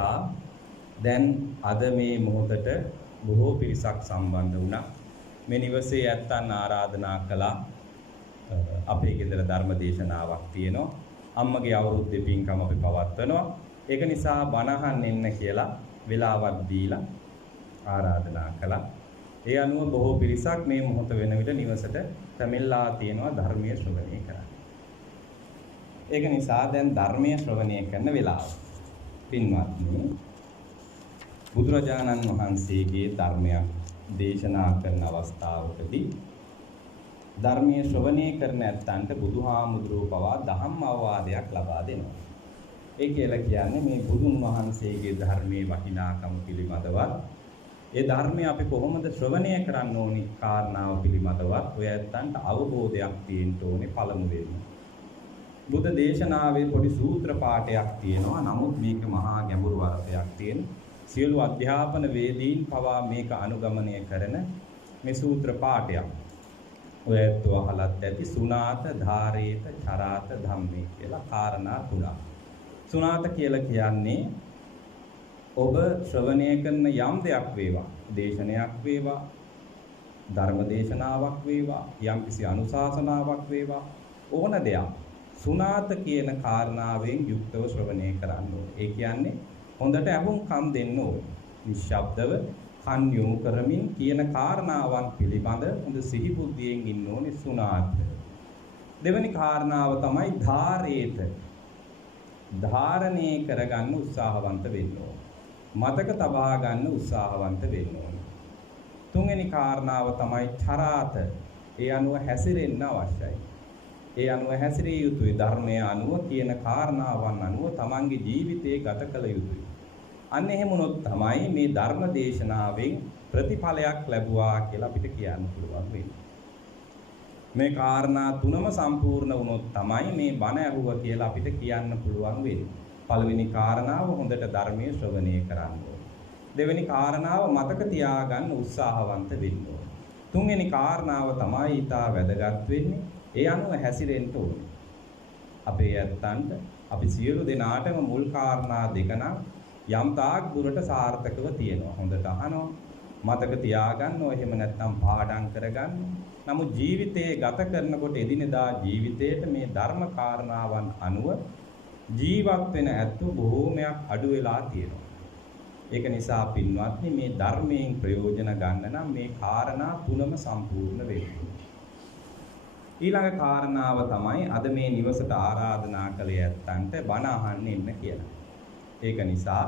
නිසා දැන් අද මේ මොහොතට බොහෝ පිරිසක් සම්බන්ධ වුණා. මේ නිවසේ ඇත්තන් ආරාධනා කළා. අපේ ගෙදර ධර්ම දේශනාවක් තියෙනවා. අම්මගේ අවුරුද්දේ පින්කම අපි පවත්වනවා. ඒක නිසා බණහන් එන්න කියලා වෙලාවක් දීලා ආරාධනා කළා. ඒ අනුව බොහෝ පිරිසක් මේ මොහොත වෙන විට නිවසට පැමිණලා තියෙනවා ධර්මීය ශ්‍රවණය කරන්න. ඒක නිසා දැන් ධර්මීය ශ්‍රවණය කරන වෙලාව. පින්වත්නි, බුදුරජාණන් වහන්සේගේ ධර්මයක් දේශනා කරන අවස්ථාවකදී ධර්මීය ශ්‍රවණය කරන ඇත්තන්ට බුදුහාමුදුරුවෝ පවා දහම් අවවාදයක් ලබා දෙනවා. ඒ කියලා කියන්නේ මේ බුදුන් වහන්සේගේ ධර්මයේ වටිනාකම පිළිබඳවත් ඒ ධර්මය අපි කොහොමද ශ්‍රවණය කරන්න ඕනි කාරණාව පිළිබඳවත් ඔය ඇත්තන්ට අවබෝධයක් තියෙන්න ඕනේ පළමුවෙන්ම. බුද්ධ දේශනාවේ පොඩි සූත්‍ර පාඨයක් තියෙනවා. නමුත් මේක මහා ගැඹුරු අර්ථයක් තියෙන. සියලු අධ්‍යාපන වේදීන් පවා මේක අනුගමනය කරන මේ සූත්‍ර පාඨයක්. ඔය ඇත්තෝ අහලත් ඇති සුනාත ධාරේත චරාත ධම්මේ කියලා කාරණා තුනක්. සුනාත කියලා කියන්නේ ඔබ ශ්‍රවණය කරන යම් දෙයක් වේවා, දේශනයක් වේවා, ධර්ම දේශනාවක් වේවා, යම්කිසි අනුශාසනාවක් වේවා, ඕන දෙයක් සුනාත කියන කාරණාවෙන් යුක්තව ශ්‍රවණය කරන්න ඕනේ. ඒ කියන්නේ හොඳට අහුම්කම් දෙන්න ඕනේ. නිශ්ශබ්දව කන් යොමු කරමින් කියන කාරණාවන් පිළිබඳ හොඳ සිහි බුද්ධියෙන් ඉන්න ඕනේ සුනාත. දෙවෙනි කාරණාව තමයි ධාරේත. ධාරණය කරගන්න උත්සාහවන්ත වෙන්න ඕනේ. මතක තබා ගන්න උත්සාහවන්ත වෙන්න ඕනේ. තුන්වෙනි කාරණාව තමයි චරාත. ඒ අනුව හැසිරෙන්න අවශ්‍යයි. ඒ අනුව හැසිරිය යුතුයි. ධර්මයේ අනුව කියන කාරණාවන් අනුව තමන්ගේ ජීවිතේ ගත කළ යුතුයි. අන්න එහෙම වුණොත් තමයි මේ ධර්ම දේශනාවෙන් ප්‍රතිඵලයක් ලැබුවා කියලා අපිට කියන්න පුළුවන් වෙන්නේ. මේ කාරණා තුනම සම්පූර්ණ වුණොත් තමයි මේ බණ ඇහුවා කියලා අපිට කියන්න පුළුවන් වෙන්නේ. පළවෙනි කාරණාව හොඳට ධර්මයේ ශ්‍රවණය කරන්න ඕනේ. දෙවෙනි කාරණාව මතක තියාගන්න උත්සාහවන්ත වෙන්න ඕනේ. තුන්වෙනි කාරණාව තමයි ඊට වැදගත් වෙන්නේ. ඒ අනුව හැසිරෙන්න ඕනේ. අපේ ඇත්තන්ට අපි සියලු දෙනාටම මුල් කාරණා දෙක නම් යම් තාක් දුරට සාර්ථකව තියෙනවා. හොඳට අහනවා, මතක තියාගන්නවා, එහෙම නැත්නම් පාඩම් කරගන්න. නමුත් ජීවිතයේ ගත කරනකොට එදිනෙදා ජීවිතයට මේ ධර්ම කාරණාවන් අනුව ජීවත් වෙන ඇත්තෝ බොහෝමයක් අඩු වෙලා තියෙනවා. ඒක නිසා පින්වත්නි, මේ ධර්මයෙන් ප්‍රයෝජන ගන්න නම් මේ කාරණා තුනම සම්පූර්ණ වෙන්න. ඊළඟ කාරණාව තමයි අද මේ නිවසට ආරාධනා කළේ ඇත්තන්ට බණ අහන්න එන්න කියලා. ඒක නිසා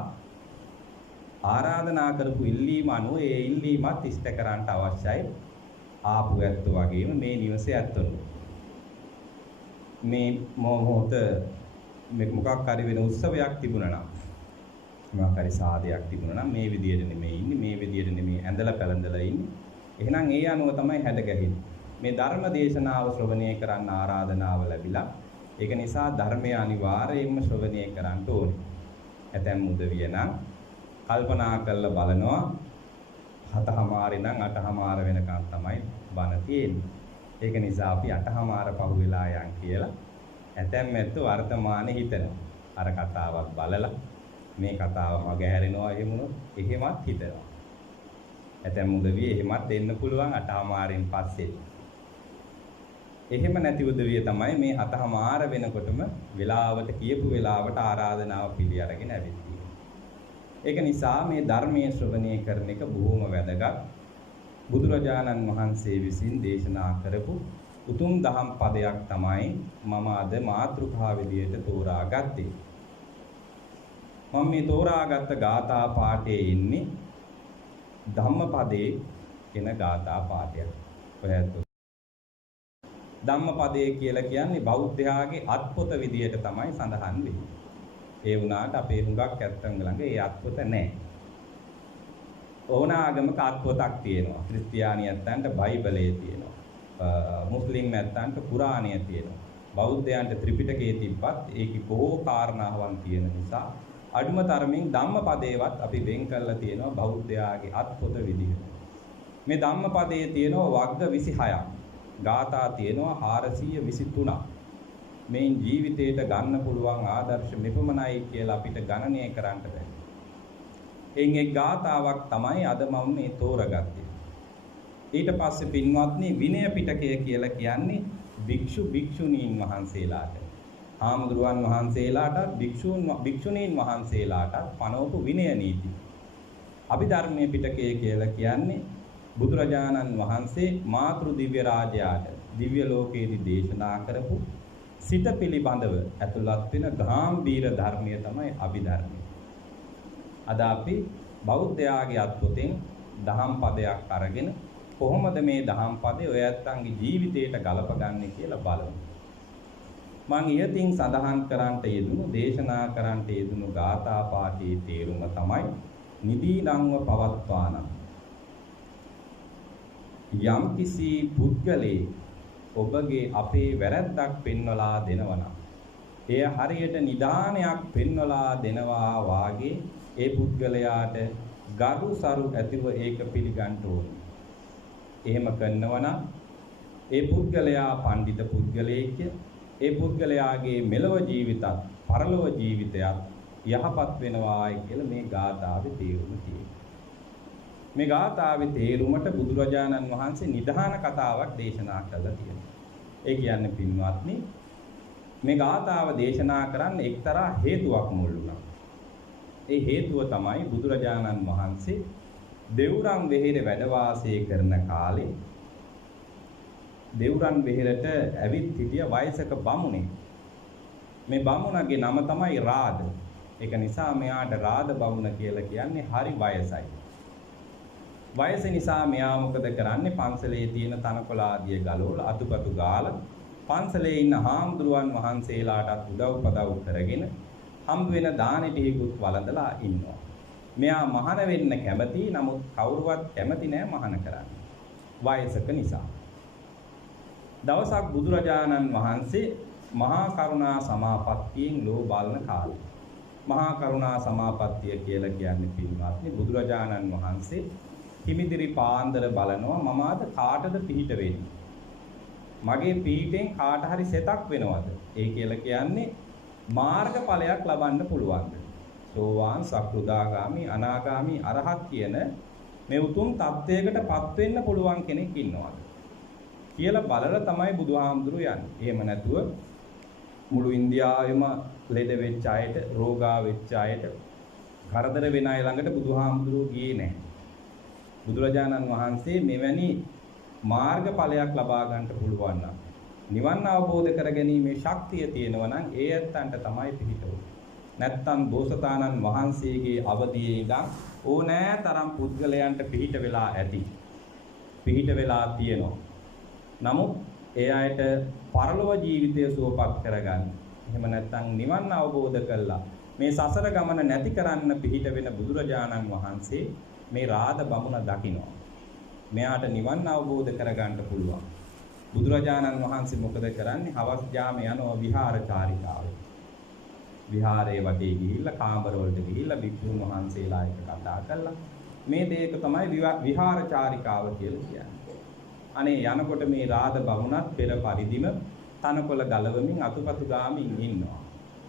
ආරාධනා කරපු ඉල්ලීම අනුව ඒ ඉල්ලීමත් ඉෂ්ට කරන්න අවශ්‍යයි. ආපු ඇත්තෝ වගේම මේ නිවසේ ඇත්තෝ මේ මොහොත මොකක් හරි වෙන උත්සවයක් තිබුණා නම්, මොකක් හරි සාදයක් තිබුණා නම් මේ විදියට නෙමෙයි ඉන්නේ, මේ විදියට නෙමෙයි ඇඳලා පැළඳලා ඉන්නේ. එහෙනම් ඒ අනුව තමයි හැඩගැහෙන්නේ. මේ ධර්ම දේශනාව ශ්‍රවණය කරන්න ආරාධනාව ලැබිලා, ඒක නිසා ධර්මය අනිවාර්යයෙන්ම ශ්‍රවණය කරන්න ඕනේ. ඇතැම් උදවිය නම් කල්පනා කරලා බලනවා 7:00 නම් 8:00 වෙනකන් තමයි බණ තියෙන්නේ. ඒක නිසා අපි 8:00 පහු වෙලා යන් කියලා ඇතැම් ඇත්තෝ වර්තමානයේ හිතනවා. අර කතාවක් බලලා මේ කතාව මගහැරෙනවා එහෙමනොත් එහෙමත් හිතනවා. ඇතැම් උදවිය එහෙමත් දෙන්න පුළුවන් 8:00 පස්සේ. එහෙම නැති උදවිය තමයි මේ 7:00 වෙනකොටම වෙලාවට කියපු වෙලාවට ආරාධනාව පිළි අරගෙන ඇවිත්. ඒක නිසා මේ ධර්මයේ ශ්‍රවණය කරන එක බොහොම වැදගත්. බුදුරජාණන් වහන්සේ විසින් දේශනා කරපු උතුම් දහම් පදයක් තමයි මම අද මාතෘකා විදියට තෝරාගත්තේ. මම මේ තෝරාගත්ත ගාථා පාඨයේ ඉන්නේ ධම්මපදයේ කියන ගාථා පාඨයක්. ඔයත් ධම්මපදයේ කියලා කියන්නේ බෞද්ධයාගේ අත්පොත විදියට තමයි සඳහන් වෙන්නේ. ඒ වුණාට අපේ හුඟක් ඇත්තන් ළඟ ඒ අත්පොත නැහැ. ඕන ආගමක අත්පොතක් තියෙනවා. ක්‍රිස්තියානි ඇත්තන්ට බයිබලයේ තියෙනවා. මුස්ලිම් ඇත්තන්ට කුරාණය තියෙනවා. බෞද්ධයන්ට ත්‍රිපිටකයේ තිබ්බත් ඒකේ බොහෝ කාරණාවන් තියෙන නිසා අඩුම තරමින් ධම්මපදේවත් අපි වෙන් කරලා තියෙනවා බෞද්ධයාගේ අත්පොත විදිහට. මේ ධම්මපදයේ තියෙනවා වග්ග 26ක්. ගාථා තියෙනවා 423ක්. මේ ජීවිතේට ගන්න පුළුවන් ආදර්ශ මෙපමණයි කියලා අපිට ගණනය කරන්න බෑ. එයින් එක් ගාථාවක් තමයි අද මම මේ තෝරගත්තේ. ඊට පස්සේ පින්වත්නි විනය පිටකය කියලා කියන්නේ භික්ෂු භික්ෂුණීන් වහන්සේලාට. ආමුදුරුවන් වහන්සේලාට භික්ෂුණීන් වහන්සේලාට පනවපු විනය නීති. අභිධර්මයේ පිටකය කියලා කියන්නේ බුදුරජාණන් වහන්සේ මාතෘ දිව්‍ය රාජයාට දිව්‍ය ලෝකයේදී දේශනා කරපු සිත පිළිබඳව ඇතුළත් වෙන ගාම්භීර ධර්මය තමයි අභිධර්මය. අද අපි බෞද්ධයාගේ අත්පොතෙන් දහම් පදයක් අරගෙන කොහොමද මේ දහම් පදේ ඔය ඇත්තන්ගේ ජීවිතයට ගලපගන්නේ කියලා බලමු. මම ඊයතින් සඳහන් කරන්නට යෙදුණු දේශනා කරන්නට යෙදුණු ගාථා පාඨයේ තේරුම තමයි නිදීනංව පවත්වාන. යම් කිසි පුද්ගලේ ඔබගේ අපේ වැරැද්දක් පෙන්වලා දෙනවනම් එය හරියට නිදානයක් පෙන්වලා දෙනවා වාගේ ඒ පුද්ගලයාට ගරු සරු ඇතිව ඒක පිළිගන්න ඕනේ. එහෙම කරනවා නම් ඒ පුද්ගලයා පඬිත පුද්ගලයෙක්, ඒ පුද්ගලයාගේ මෙලව ජීවිතත් පරලොව ජීවිතයත් යහපත් වෙනවායි කියලා මේ ගාථාවේ තේරුම තියෙනවා. මේ ගාථාවේ තේරුමට බුදුරජාණන් වහන්සේ නිධාන කතාවක් දේශනා කළා තියෙනවා. ඒ කියන්නේ පින්වත්නි මේ ගාථාව දේශනා කරන්න එක්තරා හේතුවක් මුල් වුණා. ඒ හේතුව තමයි බුදුරජාණන් වහන්සේ දෙව්රම් වෙහෙර වැඩ වාසය කරන කාලේ දෙව්රම් වෙහෙරට ඇවිත් හිටිය වයසක බමුණෙක්. මේ බමුණගේ නම තමයි රාද. ඒක නිසා මෙයාට රාද බමුණ කියලා කියන්නේ හරි වයසයි. වයස නිසා මෙයා මොකද කරන්නේ? පන්සලේ තියෙන තනකොළ ආදිය ගලවලා අතුපතු ගාලා පන්සලේ ඉන්න හාමුදුරුවන් වහන්සේලාටත් උදව් කරගෙන හම්බ වෙන දානෙ ටිකකුත් වළඳලා ඉන්නවා. මෙයා මහාන වෙන්න කැමති, නමුත් කවුරුවත් කැමති නෑ මහාන කරන්න. වයසක නිසා. දවසක් බුදුරජාණන් වහන්සේ මහා කරුණා සමාපත්තියෙන් ලෝ බලන කාලේ. මහා කරුණා සමාපත්තිය කියලා කියන්නේ පින්වත්නි බුදුරජාණන් වහන්සේ හිමිදිරි පාන්දර බලනවා මම අද කාටද පිහිට වෙන්නේ? මගේ පිහිටෙන් කාට හරි සෙතක් වෙනවද? ඒ කියලා කියන්නේ මාර්ගඵලයක් ලබන්න පුළුවන්ද? සෝවාන්, සක්‍රුදාගාමි, අනාගාමි, අරහත් කියන මේ උතුම් තත්වයකටපත් වෙන්න පුළුවන් කෙනෙක් ඉන්නවද කියලා බලලා තමයි බුදුහාමුදුරුවෝ යන්නේ. එහෙම නැතුව මුළු ඉන්දියාවෙම ලෙඩ වෙච්ච අයට, රෝගා වෙච්ච අයට, කරදර වෙන අය ළඟට බුදුහාමුදුරුවෝ ගියේ නැහැ. බුදුරජාණන් වහන්සේ මෙවැනි මාර්ගඵලයක් ලබා ගන්නට පුළුවන් නම් නිවන් අවබෝධ කර ගැනීමේ ශක්තිය තියෙනවා නම් ඒ ඇත්තන්ට තමයි පිහිටුනේ. නැත්තම් බෝසතාණන් වහන්සේගේ අවදියේ ඉඳන් ඕනෑතරම් පුද්ගලයන්ට පිහිට වෙලා ඇති. පිහිට වෙලා තියෙනවා. නමුත් ඒ අයට පරලොව ජීවිතය සුවපත් කරගන්න. එහෙම නැත්තම් නිවන් අවබෝධ කළා මේ සසර ගමන නැති කරන්න පිහිට වෙන බුදුරජාණන් වහන්සේ මේ රාද බමුණ දකිනවා. මෙයාට නිවන් අවබෝධ කරගන්න පුළුවන්. බුදුරජාණන් වහන්සේ මොකද කරන්නේ? හවස් යාමේ යනවා විහාරචාරිකාවේ. විහාරයේ වටේ ගිහිල්ලා කාමර වලට ගිහිල්ලා භික්ෂුන් වහන්සේලා එක්ක කතා කරලා මේ දෙයක තමයි විහාරචාරිකාව කියලා කියන්නේ. අනේ යනකොට මේ රාද බමුණත් පෙර පරිදිම තනකොළ ගලවමින් අතුපතු ගාමින් ඉන්නවා.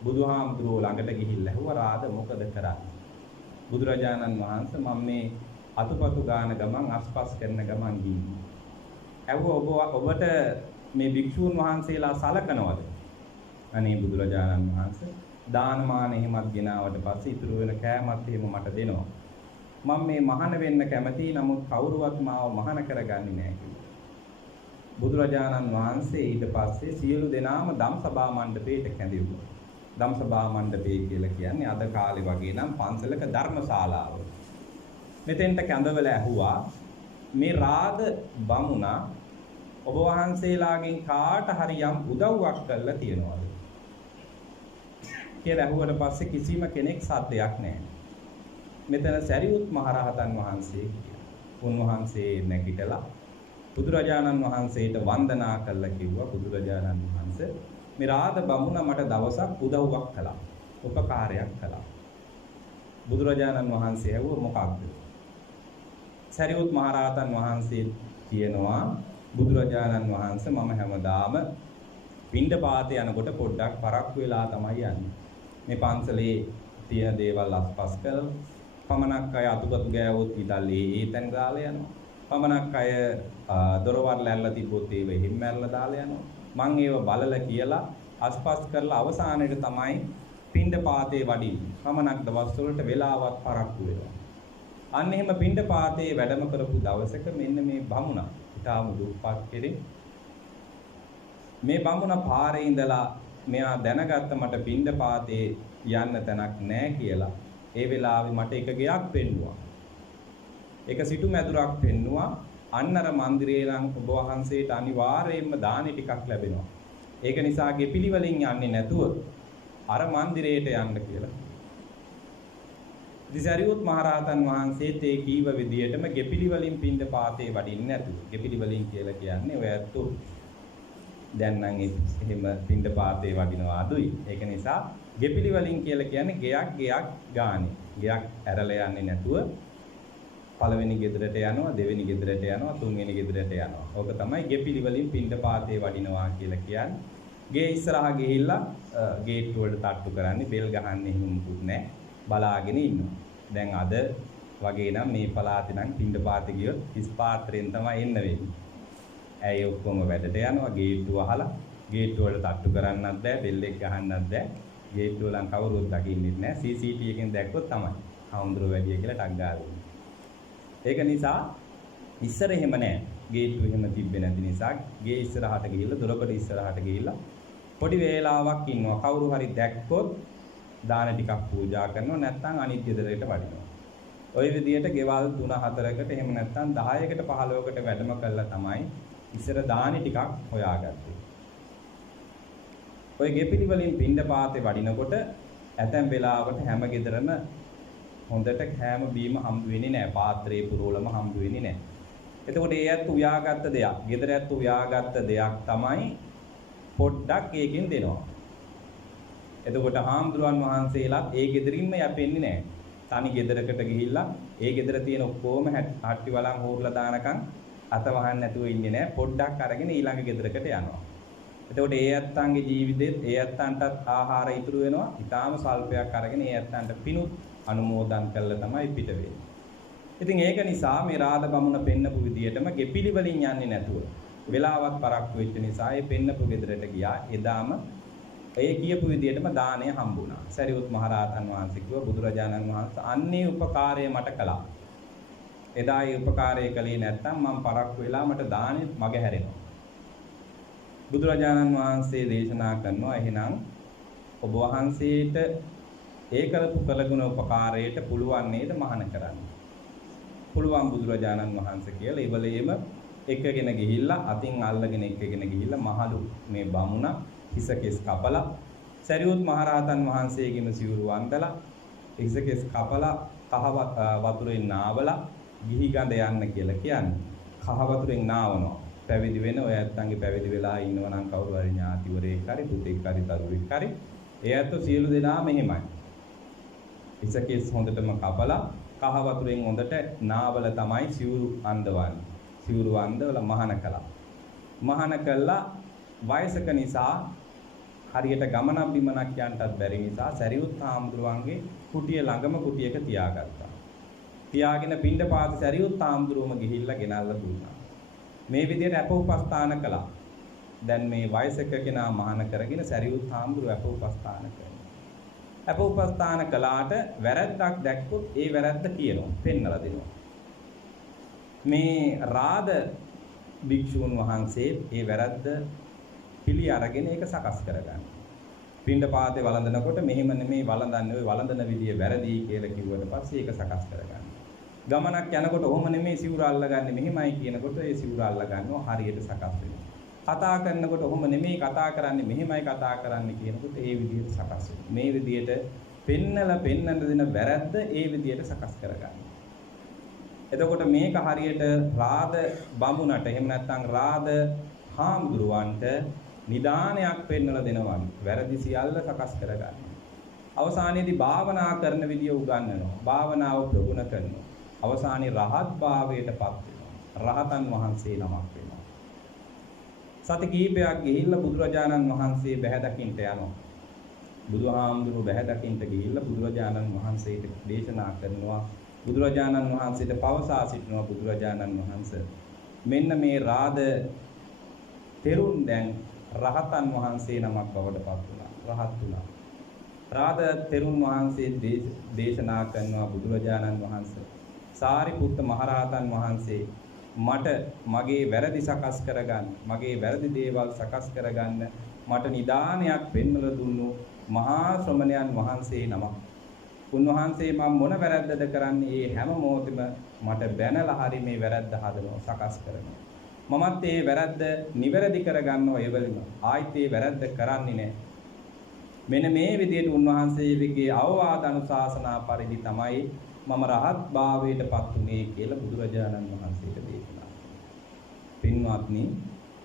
බුදුහාමුදුරුවෝ ළඟට ගිහිල්ලා ඇහුවා රාද මොකද කරන්නේ? බුදුරජාණන් වහන්සේ මම මේ අතුපතු ගාන ගමන් අස්පස් කරන ගමන් ගිහින් ඇහුවා ඔබට මේ භික්ෂූන් වහන්සේලා සලකනවද? අනේ බුදුරජාණන් වහන්සේ දානමාන එහෙමත් ගෙනාවට පස්සේ ඉතුරු වෙන කෑමත් එහෙම මට දෙනවා. මම මේ මහාන වෙන්න කැමතියි, නමුත් කවුරුවත් මාව මහාන කරගන්නේ නැහැ කිව්වා. බුදුරජාණන් වහන්සේ ඊට පස්සේ සියලු දෙනාම ධම්සභා මණ්ඩපයට කැඳෙව්වා. ධම්සභා මණ්ඩපය කියලා කියන්නේ අද කාලේ වගේ නම් පන්සලක ධර්මශාලාව. මෙතෙන්ට කැඳවලා ඇහුවා මේ රාද බමුණා ඔබ වහන්සේලාගෙන් කාට හරි යම් උදව්වක් කළා තියනවාද කියලා ඇහුවට පස්සේ කිසිම කෙනෙක් සද්දයක් නැහැ. මෙතන සරියුත් මහරහතන් වහන්සේ උන්වහන්සේ නැගිටලා බුදුරජාණන් වහන්සේට වන්දනා කළා කිව්වා බුදුරජාණන් වහන්සේ මේ රාද බමුණ මට දවසක් උදව්වක් කළා, උපකාරයක් කළා. බුදුරජාණන් වහන්සේ ඇහුවා මොකක්ද? සරියුත් මහරහතන් වහන්සේ කියනවා බුදුරජාණන් වහන්සේ මම හැමදාම පිණ්ඩපාතේ යනකොට පොඩ්ඩක් පරක්කු වෙලා තමයි යන්නේ. මේ පන්සලේ තියෙන දේවල් අස්පස් කරලා පමණක් අය අතුපතු ගෑවොත් ඉදල්ලේ ඒ තැන දාලා යනවා. පමණක් අය දොරවල් ඇල්ලලා තිබ්බොත් ඒව එහෙම ඇල්ලලා දාලා යනවා. මං ඒව බලලා කියලා අස්පස් කරලා අවසානයේ තමයි පින්ඩපාතේ වඩින්නේ. පමණක් දවස් වලට වෙලාවක් පරක්කු වෙනවා. අන්න එහෙම පින්ඩපාතේ වැඩම කරපු දවසක මෙන්න මේ බමුණා ඊටාම දුප්පත් කෙනෙක්. මේ බමුණා පාරේ ඉඳලා මෙයා දැනගත්ත මට පින්ඩපාතේ යන්න තැනක් නැහැ කියලා. ඒ වෙලාවේ මට එක ගෙයක් පෙන්නුවා. එක සිටු මැදුරක් පෙන්නුවා. අන්නර මන්දිරේ නම් ඔබ වහන්සේට අනිවාර්යයෙන්ම දානි ටිකක් ලැබෙනවා. ඒක නිසා ගෙපිලි වලින් යන්නේ නැතුව අර මන්දිරේට යන්න කියලා. දිසාරියොත් මහරහතන් වහන්සේත් ඒ කීව විදියටම ගෙපිලි වලින් පින්ඩපාතේ වඩින්නේ නැතුව. ගෙපිලි වලින් කියලා කියන්නේ ඔය ඇත්තෝ දැන් නම් එහෙම පින්ඩපාතේ වඩිනවා අඩුයි. ඒක නිසා ගෙපිලි වලින් කියලා කියන්නේ ගෙයක් ගානේ. ගෙයක් ඇරලා යන්නේ නැතුව පළවෙනි ගෙදරට යනවා, දෙවෙනි ගෙදරට යනවා, තුන්වෙනි ගෙදරට යනවා. ඕක තමයි ගෙපිලි වලින් පින්ඩපාතේ වඩිනවා කියලා කියන්නේ. ගේ ඉස්සරහා ගිහිල්ලා ගේට් වලට තට්ටු කරන්නේ, බෙල් ගහන්නේ හිමුකුත් නැහැ. බලාගෙන ඉන්නවා. දැන් අද වගේ නම් මේ පළාතේ නම් පින්ඩපාතේ ගියොත් හිස් පාත්‍රයෙන් තමයි එන්න වෙන්නේ. ඇයි ඔක්කොම වැඩට යනවා ගේට්ටුව අහලා ගේට්ටුව වලට තට්ටු කරන්නත් බෑ, බෙල් එක ගහන්නත් බෑ. ගේට්ටුව වලන් කවුරුත් දකින්නෙත් නැහැ. CCTV එකෙන් දැක්කොත් තමයි හවුන්දර වැඩිය කියලා ටක් ගාලා. ඒක නිසා ඉස්සර එහෙම නැහැ. ගේට්ටුව එහෙම තිබ්බේ නැති නිසා ගේ ඉස්සරහට ගිහිල්ලා දොරකඩ ඉස්සරහට ගිහිල්ලා පොඩි වේලාවක් ඉන්නවා. කවුරු හරි දැක්කොත් දාන ටිකක් පූජා කරනවා, නැත්නම් අනිත් ගෙදරට වඩිනවා. ওই විදියට ගෙවල් 3-4කට එහෙම නැත්නම් 10කට 15කට වැඩම කළා තමයි ඉස්සර දානි ටිකක් හොයාගත්තේ. ওই ගෙපිලි වලින් පින්ඩපාතේ වඩිනකොට ඇතැම් වෙලාවට හැම ගෙදරම හොඳට කෑම බීම හම්බ වෙන්නේ නැහැ. පාත්‍රේ පුරවලම හම්බ වෙන්නේ නැහැ. එතකොට ඒ ඇත්ත උයාගත්ත දෙයක්, ගෙදර ඇත්ත උයාගත්ත දෙයක් තමයි පොඩ්ඩක් ඒකෙන් දෙනවා. එතකොට හාමුදුරුවන් වහන්සේලාත් ඒ ගෙදරින්ම යැපෙන්නේ නැහැ. තනි ගෙදරකට ගිහිල්ලා ඒ ගෙදර තියෙන ඔක්කොම හට්ටි වලන් හොරලා දානකම් අත වහන්න නැතුව ඉන්නේ නැහැ. පොඩ්ඩක් අරගෙන ඊළඟ ගෙදරකට යනවා. එතකොට ඒ ඇත්තන්ගේ ජීවිතේත් ඒ ඇත්තන්ටත් ආහාර ඉතුරු වෙනවා. ඊටාම සල්පයක් අරගෙන ඒ ඇත්තන්ට පිණුත් අනුමෝදන් කළා තමයි පිට වෙන්නේ. ඉතින් ඒක නිසා මේ රාද බමුණ පෙන්නපු විදියටම ගෙපිලි වලින් යන්නේ නැතුව වෙලාවත් පරක්කු වෙච්ච නිසා ඒ පෙන්නපු ගෙදරට ගියා. එදාම ඒ කියපු විදියටම දාණය හම්බුණා. සරියුත් මහරහතන් වහන්සේ කිව්වා බුදුරජාණන් වහන්සේ අන්නේ උපකාරය මට කළා. එදා ඒ උපකාරය කළේ නැත්නම් මම පරක්කු වෙලා මට දාණය මග හැරෙනවා. බුදුරජාණන් වහන්සේ දේශනා කරනවා එහෙනම් ඔබ වහන්සේට ඒ කරපු කළගුණ උපකාරයට පුළුවන් නේද මහාන කරන්න. පුළුවන් බුදුරජාණන් වහන්සේ කියලා ඉවලෙම එකගෙන ගිහිල්ලා අතින් අල්ලගෙන එකගෙන ගිහිල්ලා මහලු මේ බමුණ හිසකෙස් කපලා සරියුත් මහරහතන් වහන්සේගෙම සිවුරු වන්දලා හිසකෙස් කපලා කහ වතුරෙන් නාවලා ගිහි ගඳ යන්න කියලා කියන්නේ. කහ වතුරෙන් නාවනවා. පැවිදි වෙන ඔය ඇත්තන්ගේ පැවිදි වෙලා ඉන්නව නම් කවුරු හරි ඥාතිවරයෙක් හරි පුතෙක් හරි දරුවෙක් හරි ඒ ඇත්ත සියලු දෙනා මෙහෙමයි. හිසකෙස් හොඳටම කපලා කහ වතුරෙන් හොඳට නාවල තමයි සිවුරු අඳවන්නේ. සිවුරු අඳවලා මහාන කළා. මහාන කළා වයසක නිසා හරියට ගමනක් බිමනක් යන්නටත් බැරි නිසා සරියුත් හාමුදුරුවන්ගේ කුටිය ළඟම කුටියක තියාගත්තා. තියාගෙන පින්ඩපාත සරියුත් හාමුදුරුවම ගිහිල්ලා ගෙනල්ලා දුන්නා. මේ විදිහට අප උපස්ථාන කළා. දැන් මේ වයසක කෙනා මහාන කරගෙන සරියුත් හාමුදුරුව අප උපස්ථාන කරනවා. අප උපස්ථාන කළාට වැරද්දක් දැක්කොත් ඒ වැරද්ද කියනවා, පෙන්නලා දෙනවා. මේ රාද භික්ෂූන් වහන්සේ ඒ වැරද්ද පිළි අරගෙන ඒක සකස් කරගන්න. පින්ඩපාතේ වළඳනකොට මෙහෙම නෙමෙයි වළඳන්නේ, ඔය වළඳන විදිය වැරදි කියලා කිව්වට පස්සේ ඒක සකස් කරගන්න. ගමනක් යනකොට ඔහොම නෙමෙයි සිවුර අල්ලගන්නේ මෙහෙමයි කියනකොට ඒ සිවුර අල්ල ගන්නවා හරියට සකස් වෙනවා. කතා කරනකොට ඔහොම නෙමෙයි කතා කරන්නේ මෙහෙමයි කතා කරන්නේ කියනකොට ඒ විදියට සකස් වෙනවා. මේ විදියට පෙන්නලා පෙන්නන දෙන වැරද්ද ඒ විදියට සකස් කරගන්න. එතකොට මේක හරියට රාද බමුණට එහෙම නැත්නම් රාද හාමුදුරුවන්ට නිදානයක් පෙන්නලා දෙනවා. වැරදි සියල්ල සකස් කරගන්න. අවසානයේදී භාවනා කරන විදිය උගන්වනවා. භාවනාව ප්‍රගුණ කරනවා. අවසානයේ රහත් භාවයටපත් වෙනවා. රහතන් වහන්සේ නමක් වෙනවා. සති කීපයක් ගිහිල්ලා බුදුරජාණන් වහන්සේ බැහැ දකින්න යනවා. බුදුහාමුදුරුවෝ බැහැ දකින්න ගිහිල්ලා බුදුරජාණන් වහන්සේට දේශනා කරනවා. බුදුරජාණන් වහන්සේට පවසා සිටිනවා බුදුරජාණන් වහන්සේ මෙන්න මේ රාද තෙරුන් දැන් රහතන් වහන්සේ නමක් බවට පත් වුණා. රහත් වුණා. රාද තෙරුන් වහන්සේ දේශනා කරනවා බුදුරජාණන් වහන්සේ සාරිපුත්ත මහරහතන් වහන්සේ මට මගේ වැරදි සකස් කරගන්න මගේ වැරදි දේවල් සකස් කරගන්න මට නිදානයක් පෙන්වලා දුන්නු මහා ශ්‍රමණයන් වහන්සේ නමක්. උන්වහන්සේ මම මොන වැරද්දද කරන්නේ? මේ හැම මොහොතෙම මට බැනලා හරි මේ වැරද්ද හදනවා සකස් කරනවා. මමත් මේ වැරද්ද නිවැරදි කරගන්නවා ඒ වෙලෙම. ආයිත් මේ වැරද්ද කරන්නේ නැහැ. මෙන්න මේ විදිහට උන්වහන්සේගේ අවවාද අනුශාසනා පරිදි තමයි මම රහත් භාවයට පත් වුණේ කියලා බුදුරජාණන් වහන්සේට දේශනා. පින්වත්නි,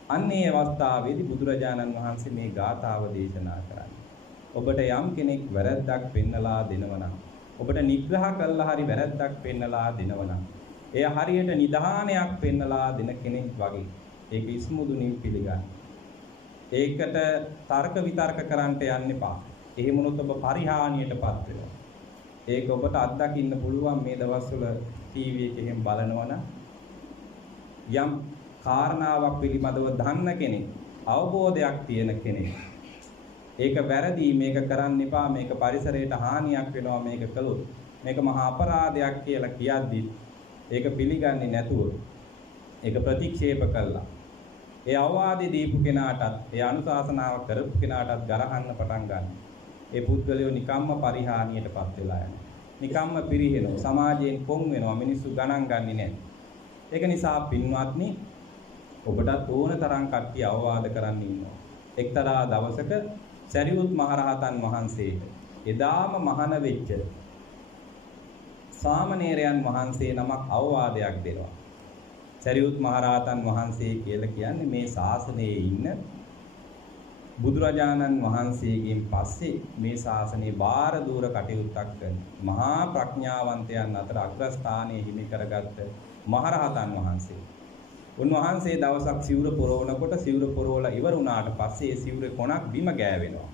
අන්නේ අවස්ථාවේදී බුදුරජාණන් වහන්සේ මේ ගාථාව දේශනා කරන්නේ. ඔබට යම් කෙනෙක් වැරද්දක් පෙන්නලා දෙනවනම්, ඔබට නිග්‍රහ කළා හරි වැරද්දක් පෙන්නලා දෙනවනම්, එය හරියට නිධානයක් පෙන්නලා දෙන කෙනෙක් වගේ. ඒක ඉස්මුදුනින් පිළිගන්න. ඒකට තර්ක විතර්ක කරන්නට යන්න එපා. එහෙම වුණොත් ඔබ පරිහානියටපත් වෙනවා. ඒක ඔබට අත්දකින්න පුළුවන් මේ දවස්වල ටීවී එකකින් බලනවනම් යම් කාරණාවක් පිළිබඳව දන්න කෙනෙක්, අවබෝධයක් තියෙන කෙනෙක්. ඒක වැරදි, මේක කරන්න එපා, මේක පරිසරයට හානියක් වෙනවා, මේක කළොත් මේක මහා අපරාධයක් කියලා කියද්දි ඒක පිළිගන්නේ නැතුව ඒක ප්‍රතික්ෂේප කළා. ඒ අවවාදී දීපු කෙනාටත්, ඒ අනුශාසනාව කරපු කෙනාටත් ගරහන්න පටන් ගන්නවා. ඒ පුද්ගලයෝ නිකම්ම පරිහානියටපත් වෙලා යනවා. නිකම්ම පිරිහෙනවා. සමාජයෙන් කොන් වෙනවා. මිනිස්සු ගණන් ගන්නේ නැහැ. ඒක නිසා පින්වත්නි, ඔබටත් ඕන තරම් කට්ටිය අවවාද කරන්න ඉන්නවා. එක්තරා දවසක සරියුත් මහරහතන් වහන්සේට එදාම මහාන වෙච්ච සාමණේරයන් වහන්සේ නමක් අවවාදයක් දෙනවා. සරියුත් මහරහතන් වහන්සේ කියලා කියන්නේ මේ ශාසනයේ ඉන්න බුදුරජාණන් වහන්සේගෙන් පස්සේ මේ ශාසනයේ බාර දූර කටයුත්තක් කරන මහා ප්‍රඥාවන්තයන් අතර අග්‍රස්ථානයේ හිමි කරගත්ත මහරහතන් වහන්සේ. උන්වහන්සේ දවසක් සිවුර පොරවනකොට සිවුර පොරවලා ඉවර වුණාට පස්සේ ඒ සිවුරේ කොනක් බිම ගෑවෙනවා.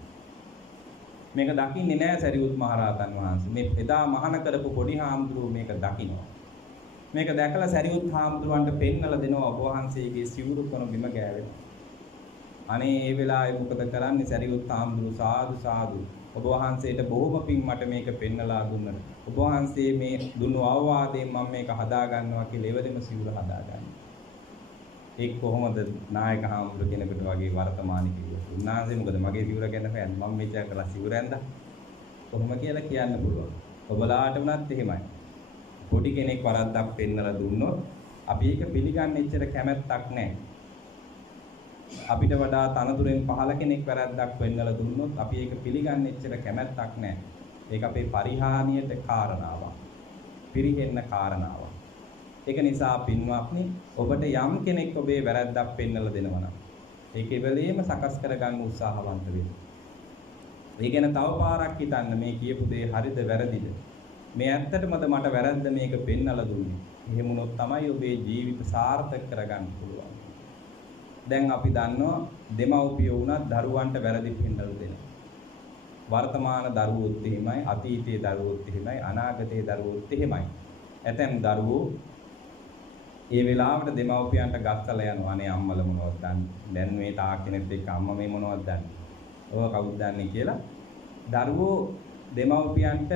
මේක දකින්නේ නැහැ සරියුත් මහරහතන් වහන්සේ. මේ එදා මහාන කරපු පොඩි හාමුදුරුවෝ මේක දකිනවා. මේක දැකලා සරියුත් හාමුදුරුවන්ට පෙන්නලා දෙනවා ඔබ වහන්සේගේ සිවුරු කොන බිම ගෑවෙනවා. අනේ ඒ වෙලාවේ මොකද කරන්නේ? සරියුත් හාමුදුරුවෝ සාදු සාදු ඔබ වහන්සේට බොහොම පිං මට මේක පෙන්නලා දුන්නා. ඔබ වහන්සේ මේ දුන්නු අවවාදයෙන් මම මේක හදා ගන්නවා කියලා එවලෙම සිවුර හදා ගන්නවා. ඒක කොහොමද නායක හාමුදුරුවෝ කෙනෙකුට වගේ වර්තමාන කිව්වොත්? උන්වහන්සේ මොකද මගේ සිවුර ගැන හොයන්නේ? මම මෙච්චර කළා සිවුර ඇඳලා. කොහොම කියලා කියන්න පුළුවන්. ඔබලාට වුණත් එහෙමයි. පොඩි කෙනෙක් වරද්දක් පෙන්නලා දුන්නොත් අපි ඒක පිළිගන්න එච්චර කැමැත්තක් නැහැ. අපිට වඩා තනතුරෙන් පහළ කෙනෙක් වැරද්දක් පෙන්නලා දුන්නොත් අපි ඒක පිළිගන්න එච්චර කැමැත්තක් නැහැ. ඒක අපේ පරිහානියට කාරණාවක්. පිරිහෙන්න කාරණාවක්. ඒක නිසා පින්වත්නි, ඔබට යම් කෙනෙක් ඔබේ වැරද්දක් පෙන්නලා දෙනවා නම් ඒක ඉවලීම සකස් කරගන්න උත්සාහවන්ත වෙන්න. ඒ ගැන තව පාරක් හිතන්න, මේ කියපු දේ හරිද වැරදිද? මේ ඇත්තටමද මට වැරද්ද මේක පෙන්නලා දුන්නේ? එහෙම වුණොත් තමයි ඔබේ ජීවිත සාර්ථක කරගන්න පුළුවන්. දැන් අපි දන්නවා දෙමව්පියෝ වුණත් දරුවන්ට වැරදි පෙන්නලා දෙනවා. වර්තමාන දරුවොත් එහෙමයි, අතීතයේ දරුවොත් එහෙමයි, අනාගතයේ දරුවොත් එහෙමයි. ඇතැම් දරුවෝ ඒ වෙලාවට දෙමව්පියන්ට ගස්සලා යනවා. අනේ අම්මලා මොනවද දන්නේ? දැන් මේ තාක්ෂණෙත් එක්ක අම්මා මේ මොනවද දන්නේ? ඔය කවුද දන්නේ කියලා දරුවෝ දෙමව්පියන්ට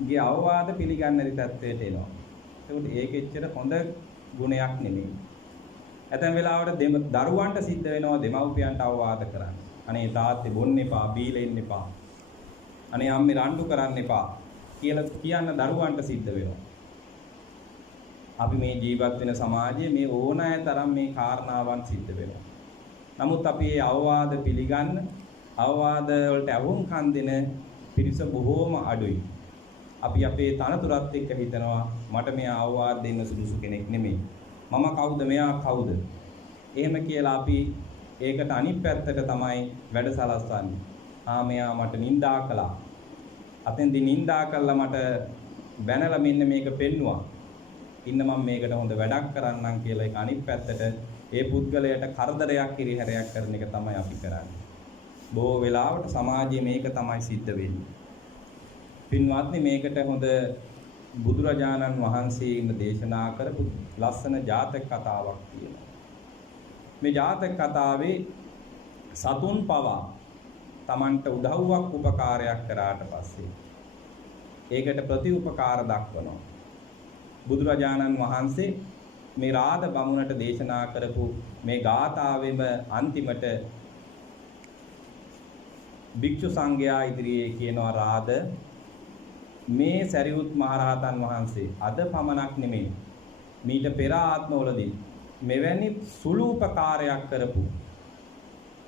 ගේ අවවාද පිළිගන්න නැති තත්ත්වයට එනවා. ඒකට ඒක එච්චර හොඳ ගුණයක් නෙමෙයි. ඇතැම් වෙලාවට දරුවන්ට සිද්ධ වෙනවා දෙමව්පියන්ට අවවාද කරන්න. අනේ තාත්තේ බොන්න එපා, බීලා ඉන්න එපා. අනේ අම්මේ රණ්ඩු කරන්න එපා කියලා කියන්න දරුවන්ට සිද්ධ වෙනවා. අපි මේ ජීවත් වෙන සමාජයේ මේ ඕනෑම තරම් මේ කාරණාවන් සිද්ධ වෙනවා. නමුත් අපි මේ අවවාද පිළිගන්න, අවවාද වලට අවුම්කම් දෙන පිරිස බොහෝම අඩුයි. අපි අපේ තනතුරත් එක්ක හිතනවා මට මෙයා අවවාද දෙන්න සුදුසු කෙනෙක් නෙමෙයි. මම කවුද මෙයා කවුද? එහෙම කියලා අපි ඒකට අනිත් පැත්තට තමයි වැඩ සලස්වන්නේ. මෙයා මට නිඳා කළා. අතෙන්දී නිඳා කළා මට බැනලා මෙන්න මේක පෙන්නුවා. ඉන්න මම මේකට හොඳ වැඩක් කරන්නම් කියලා ඒක අනිත් පැත්තට ඒ පුද්ගලයාට කරදරයක් කිරිහැරයක් කරන එක තමයි අපි කරන්නේ. බොහෝ වෙලාවට සමාජයේ මේක තමයි සිද්ධ වෙන්නේ. පින්වත්නි මේකට හොඳ බුදුරජාණන් වහන්සේම දේශනා කරපු ලස්සන ජාතක කතාවක් තියෙනවා. මේ ජාතක කතාවේ සතුන් පවා Tamanට උදව්වක් උපකාරයක් කරාට පස්සේ ඒකට ප්‍රතිඋපකාර දක්වනවා. බුදුරජාණන් වහන්සේ මේ රාද බමුණට දේශනා කරපු මේ ගාථාවෙම අන්තිමට භික්ෂු සංඝයා ඉදිරියේ කියනවා රාද මේ සරියුත් මහරහතන් වහන්සේ අද පමණක් නෙමෙයි මීට පෙර ආත්මවලදී මෙවැනි සුළු උපකාරයක් කරපු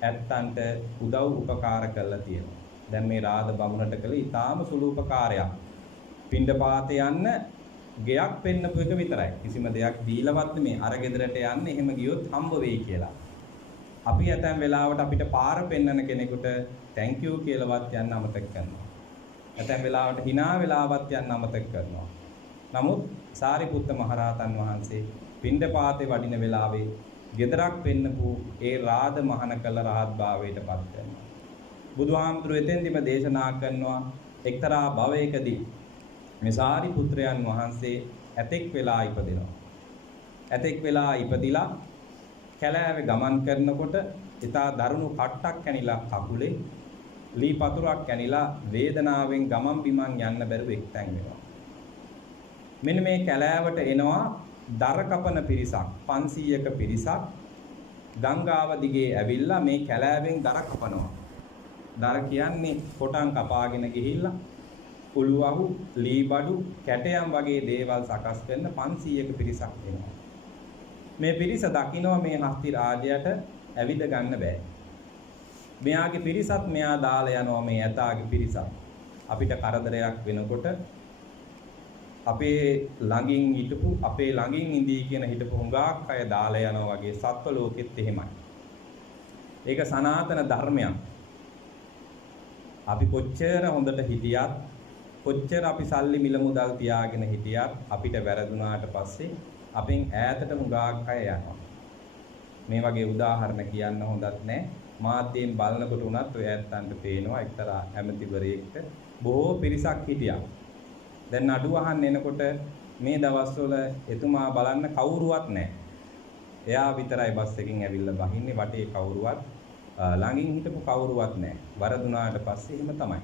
ඇත්තන්ට උදව් උපකාර කළා තියෙනවා. දැන් මේ රාද බමුණට කළේ ඊටාම සුළු උපකාරයක්. පිණ්ඩපාතේ යන්න ගෙයක් පෙන්නපු එක විතරයි. කිසිම දෙයක් දීලවත් මේ අර ගෙදරට යන්න එහෙම ගියොත් හම්බ වෙයි කියලා. අපි ඇතැම් වෙලාවට අපිට පාර පෙන්නන කෙනෙකුට thank you කියලාවත් යන්න අමතක කරනවා. ඇතැම් වෙලාවට hina වෙලාවත් යන්න අමතක කරනවා. නමුත් සාරිපුත්ත මහරහතන් වහන්සේ පිණ්ඩපාතේ වඩින වෙලාවේ ගෙදරක් පෙන්නපු ඒ රාද මහන කළ රහත් භාවයට පත් කරනවා. බුදුහාමුදුරුවෝ එතෙන්දිම දේශනා කරනවා එක්තරා භවයකදී මේ සාරිපුත්‍රයන් වහන්සේ ඇතෙක් වෙලා ඉපදිනවා. ඇතෙක් වෙලා ඉපදිලා කැලෑවේ ගමන් කරනකොට ඉතා දරුණු කට්ටක් කැනිලා කකුලේ ලී පතුරක් කැනිලා වේදනාවෙන් ගමන් බිමන් යන්න බැරුව එක්තැන් වෙනවා. මෙන්න මේ කැලෑවට එනවා දර කපන පිරිසක් 500ක පිරිසක් ගංගාව දිගේ ඇවිල්ලා මේ කැලෑවෙන් දර කපනවා. දර කියන්නේ කොටන් කපාගෙන ගිහිල්ලා කුළුවහු, ලී බඩු, කැටයම් වගේ දේවල් සකස් කරන 500ක පිරිසක් එනවා. මේ පිරිස දකිනවා මේ හස්ති රාජයට ඇවිද ගන්න බෑ. මෙයාගේ පිරිසත් මෙයා දාලා යනවා මේ ඇතාගේ පිරිසත්. අපිට කරදරයක් වෙනකොට අපේ ළඟින් හිටපු අපේ ළඟින් ඉඳී කියන හිටපු හුඟක් අය දාලා යනවා වගේ සත්ව ලෝකෙත් එහෙමයි. ඒක සනාතන ධර්මයක්. අපි කොච්චර හොඳට හිටියත් කොච්චර අපි සල්ලි මිල මුදල් තියාගෙන හිටියත් අපිට වැරදුනාට පස්සේ අපෙන් ඈතට හුඟක් අය යනවා. මේ වගේ උදාහරණ කියන්න හොඳත් නැහැ. මාධ්‍යයෙන් බලනකොට උනත් ඔය ඇත්තන්ට පේනවා එක්තරා ඇමතිවරයෙක්ට බොහෝ පිරිසක් හිටියා. දැන් නඩුව අහන්න එනකොට මේ දවස්වල එතුමා බලන්න කවුරුවත් නැහැ. එයා විතරයි බස් එකකින් ඇවිල්ලා බහින්නේ වටේ කවුරුවත් ළඟින් හිටපු කවුරුවත් නැහැ. වරදුනාට පස්සේ එහෙම තමයි.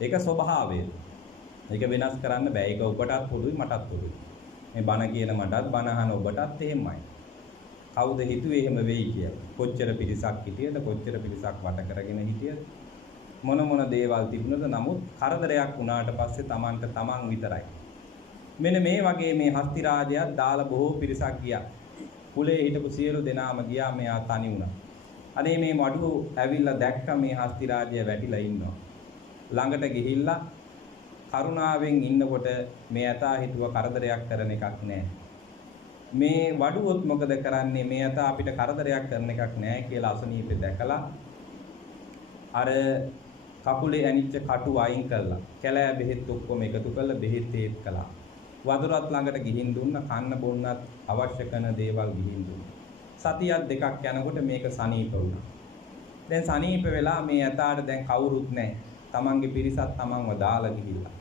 ඒක ස්වභාවය. ඒක වෙනස් කරන්න බෑ. ඒක ඔබටත් පොදුයි මටත් පොදුයි. මේ බණ කියන මටත් බණ අහන ඔබටත් එහෙමයි. කවුද හිතුවේ එහෙම වෙයි කියලා? කොච්චර පිරිසක් හිටියද? කොච්චර පිරිසක් වට කරගෙන හිටියද? මොන දේවල් තිබුණද? නමුත් කරදරයක් වුණාට පස්සේ Tamanට Taman විතරයි. මෙන්න මේ වගේ මේ හස්ති රාජයාත් දාලා බොහෝ පිරිසක් ගියා. කුලේ හිටපු සියලු දෙනාම ගියා. මෙයා තනි වුණා. අනේ මේ මඩුව ඇවිල්ලා දැක්ක මේ හස්ති රාජයා වැටිලා ඉන්නවා. ළඟට ගිහිල්ලා කරුණාවෙන් ඉන්නකොට මේ ඇතා හිතුව කරදරයක් කරන එකක් නෑ. මේ වඩුවොත් මොකද කරන්නේ? මේ ඇතා අපිට කරදරයක් කරන එකක් නෑ කියලා අසනීපේ දැකලා අර කකුලේ ඇනිච්ච කටු අයින් කළා. කැලෑ බෙහෙත් ඔක්කොම එකතු කරලා බෙහෙත් ඒත් කළා. වතුරත් ළඟට ගිහින් දුන්නා. කන්න බොන්නත් අවශ්‍ය කරන දේවල් ගිහින් දුන්නා. සතියක් දෙකක් යනකොට මේක සනීප වුණා. දැන් සනීප වෙලා මේ ඇතාට දැන් කවුරුත් නැහැ. තමන්ගේ පිරිසත් තමන්ව දාලා ගිහිල්ලා.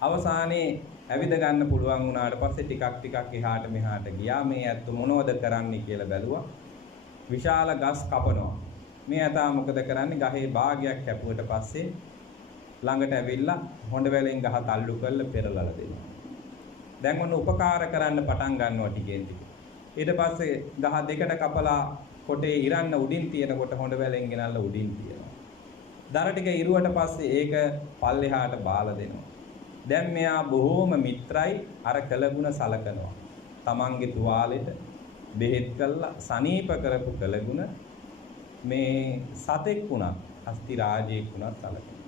අවසානයේ ඇවිද ගන්න පුළුවන් වුණාට පස්සේ ටිකක් එහාට මෙහාට ගියා. මේ ඇත්ත මොනවද කරන්නේ කියලා බැලුවා. විශාල ගස් කපනවා. මේ ඇතා මොකද කරන්නේ? ගහේ භාගයක් කැපුවට පස්සේ ළඟට ඇවිල්ලා හොඬ වැලෙන් ගහ තල්ලු කරලා පෙරලලා දෙනවා. දැන් ඔන්න උපකාර කරන්න පටන් ගන්නවා ටිකෙන් ටික. ඊට පස්සේ ගහ දෙකට කපලා කොටේ ඉරන්න උඩින් තියෙනකොට හොඬ වැලෙන් ගෙනල්ලා උඩින් තියනවා. දර ටික ඉරුවට පස්සේ ඒක පල්ලෙහාට බාලා දෙනවා. දැන් මෙයා බොහෝම මිත්‍රයි අර කළගුණ සලකනවා. තමන්ගේ තුවාලෙට බෙහෙත් කළා සනීප කරපු කළගුණ මේ සතෙක් වුණත් හස්ති රාජයෙක් වුණත් සලකනවා.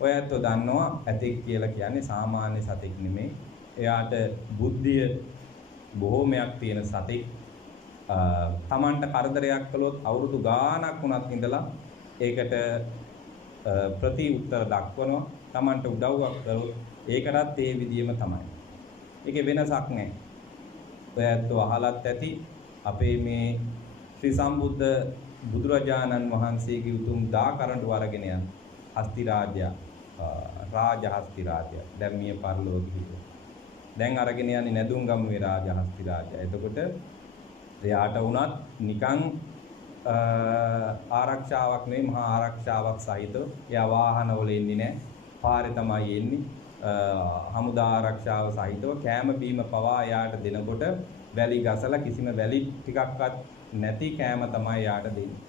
ඔයත් දන්නවා ඇතෙක් කියලා කියන්නේ සාමාන්‍ය සතෙක් නෙමෙයි. එයාට බුද්ධිය බොහෝමයක් තියෙන සතෙක්. තමන්ට කරදරයක් කළොත් අවුරුදු ගාණක් වුණත් ඉඳලා ඒකට ප්‍රති උත්තර දක්වනවා. තමන්ට උදව්වක් කළොත් ඒකටත් ඒ විදියම තමයි. ඒකේ වෙනසක් නැහැ. ඔයත් අහලත් ඇති අපේ මේ ශ්‍රී සම්බුද්ධ බුදුරජාණන් වහන්සේගේ උතුම් දා කරඬු අරගෙන යන හස්ති රාජ්‍ය හස්ති රාජ්‍ය දැන් මිය පරලෝකීය. දැන් අරගෙන යන්නේ නැදුම්ගමුවේ හස්ති රාජ්‍ය. එතකොට එයාට වුණත් නිකන් ආරක්ෂාවක් නෙවෙයි මහා ආරක්ෂාවක් සහිතව එයා වාහනවල එන්නේ නැහැ. පාරේ තමයි එන්නේ. හමුදා ආරක්ෂාව සහිතව කෑම බීම පවා එයාට දෙනකොට වැලි ගසලා කිසිම වැලි ටිකක්වත් නැති කෑම තමයි එයාට දෙන්නේ.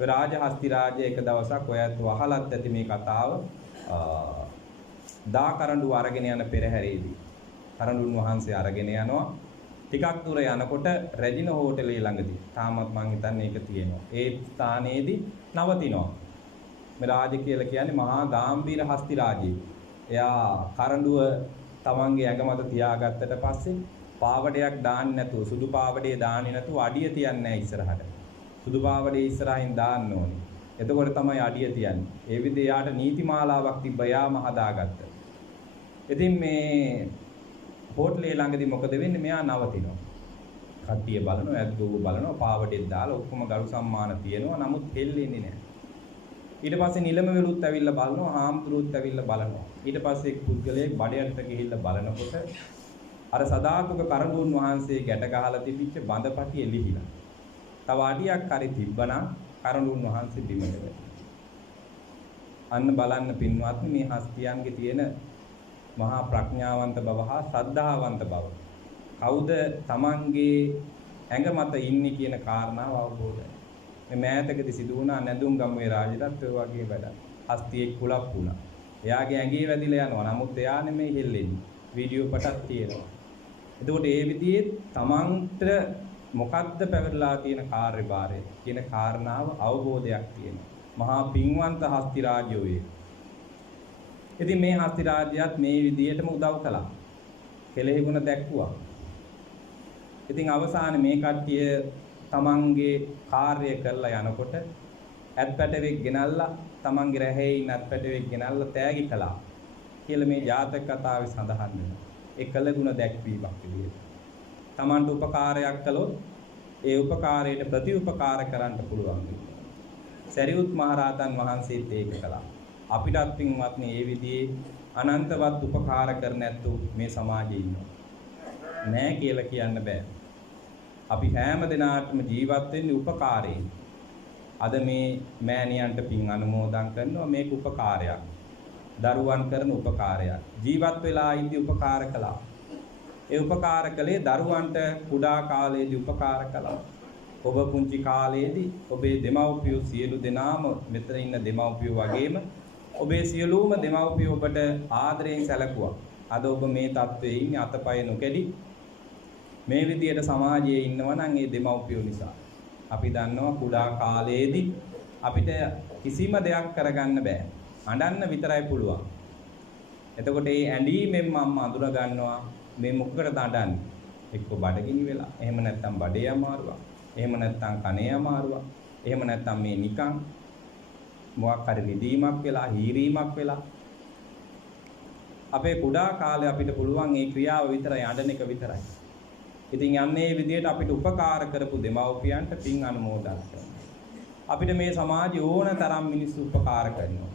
ඒ රාජහස්ති රාජ්‍ය එක දවසක් ඔයත් වහලත් ඇති මේ කතාව දා කරඬු අරගෙන යන පෙරහැරේදී කරඬුන් වහන්සේ අරගෙන යනවා. ටිකක් දුර යනකොට රැජින හෝටලේ ළඟදී තාමත් මං හිතන්නේ ඒක තියෙනවා. ඒ ස්ථානයේදී නවතිනවා. මේ රාජ්‍ය කියලා කියන්නේ මහා ගාම්භීර හස්ති රාජ්‍යය. එයා කරඬුව තමන්ගේ ඇඟ මත තියාගත්තට පස්සේ පාවඩයක් දාන්නේ නැතුව සුදු පාවඩේ දාන්නේ නැතුව අඩිය තියන්නේ නැහැ ඉස්සරහට. සුදු පාවඩේ ඉස්සරහින් දාන්න ඕනේ. එතකොට තමයි අඩිය තියන්නේ. ඒ විදිහට යාට නීතිමාලාවක් තිබ්බ යාම හදාගත්ත. ඉතින් මේ හෝටලේ ළඟදී මොකද වෙන්නේ? මෙයා නවතිනවා. කට්ටිය බලනවා, ඇද්දෝ බලනවා, පාවඩෙත් දාලා ඔක්කොම ගරු සම්මාන තියෙනවා. නමුත් හෙල්ලෙන්නේ නැහැ. ඊට පස්සේ නිලම වෙලුත් ඇවිල්ලා බලනවා, හාමුදුරුවොත් ඇවිල්ලා බලනවා. ඊට පස්සේ එක් පුද්ගලයෙක් බඩයට ගිහිල්ලා බලනකොට අර සදාතුක කරඬුන් වහන්සේ ගැට ගහලා තිබිච්ච බඳපටිය ලිහිලා. තව අඩියක් හරි තිබ්බනම් කරඬුන් වහන්සේ බිමට වැටෙනවා. අන්න බලන්න පින්වත්නි මේ හස්තියන්ගේ තියෙන මහා ප්‍රඥාවන්ත බව හා ශ්‍රද්ධාවන්ත බව. කවුද තමන්ගේ ඇඟ මත ඉන්නේ කියන කාරණාව අවබෝධයි. මේ මෑතකදී සිදු වුණා නැදුම්ගමුවේ රාජ්‍යයත් ඔය වගේ වැඩක්. හස්තියෙක් කුලප් වුණා. එයාගේ ඇඟේ වැදිලා යනවා. නමුත් එයා නෙමෙයි හෙල්ලෙන්නේ. වීඩියෝ පටක් තියෙනවා. එතකොට ඒ විදිහේ තමන්ට මොකද්ද පැවරලා තියෙන කාර්යභාරය කියන කාරණාව අවබෝධයක් තියෙනවා. මහා පින්වන්ත හස්ති රාජ්‍යෝයේ. ඉතින් මේ හස්ති රාජ්‍යයත් මේ විදිහටම උදව් කළා. කෙලෙහිගුණ දැක්කුවා. ඉතින් අවසානයේ මේ කට්ටිය තමන්ගේ කාර්යය කරලා යනකොට ඇත්පැටවෙක් ගෙනල්ලා තමන්ගේ රැහේ ඉන්න ඇත්පැටවෙක් ගෙනල්ලා තෑගි කළා කියලා මේ ජාතක කතාවේ සඳහන් වෙනවා. ඒ කළගුණ දැක්වීමක් විදිහට. තමන්ට උපකාරයක් කළොත් ඒ උපකාරයට ප්‍රතිඋපකාර කරන්න පුළුවන්. සරියුත් මහරහතන් වහන්සේත් ඒක කළා. අපිටත් පින්වත්නි මේ විදිහේ අනන්තවත් උපකාර කරන ඇත්තෝ මේ සමාජයේ ඉන්නවා. නෑ කියලා කියන්න බෑ. අපි හැම දිනාටම ජීවත් වෙන්නේ උපකාරයෙන්. අද මේ මෑණියන්ට පින් අනුමෝදන් කරනවා මේක උපකාරයක්. දරුවන් කරන උපකාරයක්. ජීවත් වෙලා ඉඳි උපකාර කළා. ඒ උපකාර කළේ දරුවන්ට කුඩා කාලයේදී උපකාර කළා. ඔබ පුංචි කාලයේදී ඔබේ දෙමව්පියෝ සියලු දෙනාම මෙතන ඉන්න දෙමව්පියෝ වගේම ඔබේ සියලුම දෙමව්පියෝ ඔබට ආදරයෙන් සැලකුවා. අද ඔබ මේ තත්ත්වයේ ඉන්නේ අතපය නොකැඩි මේ විදියට සමාජයේ ඉන්නවා නම් ඒ දෙමව්පියෝ නිසා. අපි දන්නවා කුඩා කාලයේදී අපිට කිසිම දෙයක් කරගන්න බෑ. අඬන්න විතරයි පුළුවන්. එතකොට මේ ඇඬීමෙන් මම අඳුර ගන්නවා මේ මොකකටද අඬන්නේ? එක්ක බඩගිනි වෙලා, එහෙම නැත්නම් බඩේ අමාරුවක්, එහෙම නැත්නම් කනේ අමාරුවක්, එහෙම නැත්නම් මේ නිකන් මොකක් හරි නිදීමක් වෙලා, හීරීමක් වෙලා. අපේ කුඩා කාලේ අපිට පුළුවන් මේ ක්‍රියාව විතරයි අඬන එක විතරයි. ඉතින් යන්නේ මේ විදිහට අපිට උපකාර කරපු දෙමව්පියන්ට පින් අනුමෝදන් කරනවා. අපිට මේ සමාජය ඕන තරම් මිනිස්සු උපකාර කරනවා.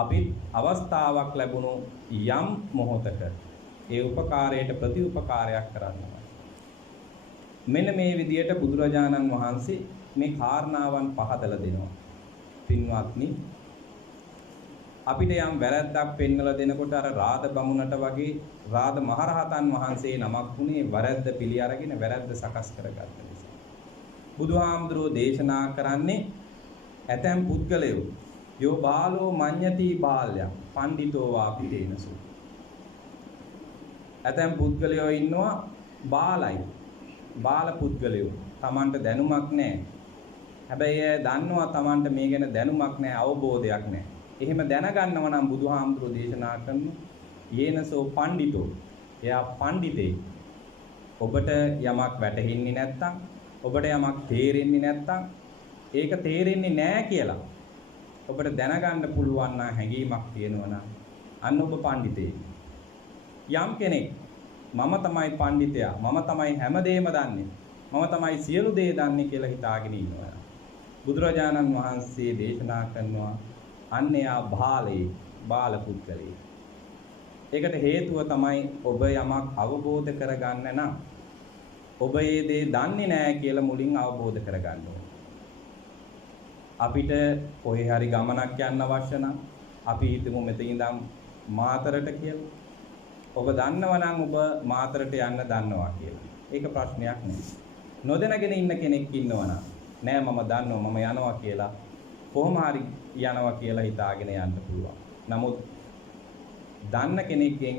අපි අවස්ථාවක් ලැබුණු යම් මොහොතක ඒ උපකාරයට ප්‍රතිඋපකාරයක් කරනවා. මෙන්න මේ විදිහට බුදුරජාණන් වහන්සේ මේ කාරණාවන් පහදලා දෙනවා. පින්වත්නි අපිට යම් වැරැද්දක් පෙන්වලා දෙනකොට අර රාද බමුණට වගේ රාද මහරහතන් වහන්සේ නමක් වුණේ වැරැද්ද පිළි අරගෙන වැරැද්ද සකස් කරගත්ත නිසා. බුදුහාමුදුරෝ දේශනා කරන්නේ ඇතැම් පුද්ගලයෝ යෝ බාලෝ මඤ්ඤති බාල්‍යං පණ්ඩිතෝ වාපිතේනසු. ඇතැම් පුද්ගලයෝ ඉන්නවා බාලයි. බාල පුද්ගලයෝ. Tamanට දැනුමක් නැහැ. හැබැයි ඒ දන්නවා Tamanට මේ ගැන දැනුමක් නැහැ, අවබෝධයක් නැහැ. එහෙම දැනගන්නව නම් බුදුහාමුදුරෝ දේශනා කරන යේනසෝ පණ්ඩිතෝ. එයා පණ්ඩිතේ. ඔබට යමක් වැටහෙන්නේ නැත්තම්, ඔබට යමක් තේරෙන්නේ නැත්තම්, ඒක තේරෙන්නේ නැහැ කියලා ඔබට දැනගන්න පුළුවන් නම් හැඟීමක් තියෙනවා නම් අන්න ඔබ පණ්ඩිතේ. යම් කෙනෙක් මම තමයි පණ්ඩිතයා, මම තමයි හැමදේම දන්නේ. මම තමයි සියලු දේ දන්නේ කියලා හිතාගෙන ඉන්නවා. බුදුරජාණන් වහන්සේ දේශනා කරනවා අන්‍යයා බාල පුද්ගලයෙක්. ඒකට හේතුව තමයි ඔබ යමක් අවබෝධ කරගන්න නම් ඔබ ඒ දේ දන්නේ නැහැ කියලා මුලින් අවබෝධ කරගන්න ඕනේ. අපිට කොහේ හරි ගමනක් යන්න අවශ්‍ය නම් අපි හිතමු මෙතන ඉඳන් මාතරට කියලා. ඔබ දන්නවා නම් ඔබ මාතරට යන්න දන්නවා කියලා. ඒක ප්‍රශ්නයක් නෙවෙයි. නොදැනගෙන ඉන්න කෙනෙක් ඉන්නවා නම් නෑ මම දන්නවා මම යනවා කියලා කොහොම හරි යනවා කියලා හිතාගෙන යන්න පුළුවන්. නමුත් දන්න කෙනෙක්ගෙන්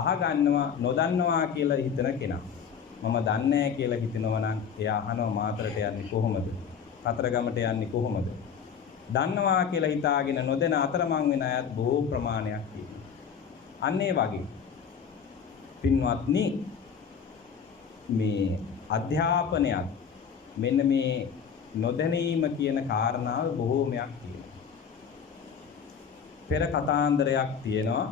අහගන්නවා නොදන්නවා කියලා හිතන කෙනා. මම දන්නේ නැහැ කියලා හිතනවා නම් එයා අහනවා මාතරට යන්නේ කොහොමද? කතරගමට යන්නේ කොහොමද? දන්නවා කියලා හිතාගෙන නොදැන අතරමං වෙන අයත් බොහෝ ප්‍රමාණයක් තියෙනවා. අන්න ඒ වගේ පින්වත්නි මේ අධ්‍යාපනයත් මෙන්න මේ නොදැනීම කියන කාරණාව බොහෝමයක් තියෙනවා. පෙර කතාන්දරයක් තියෙනවා.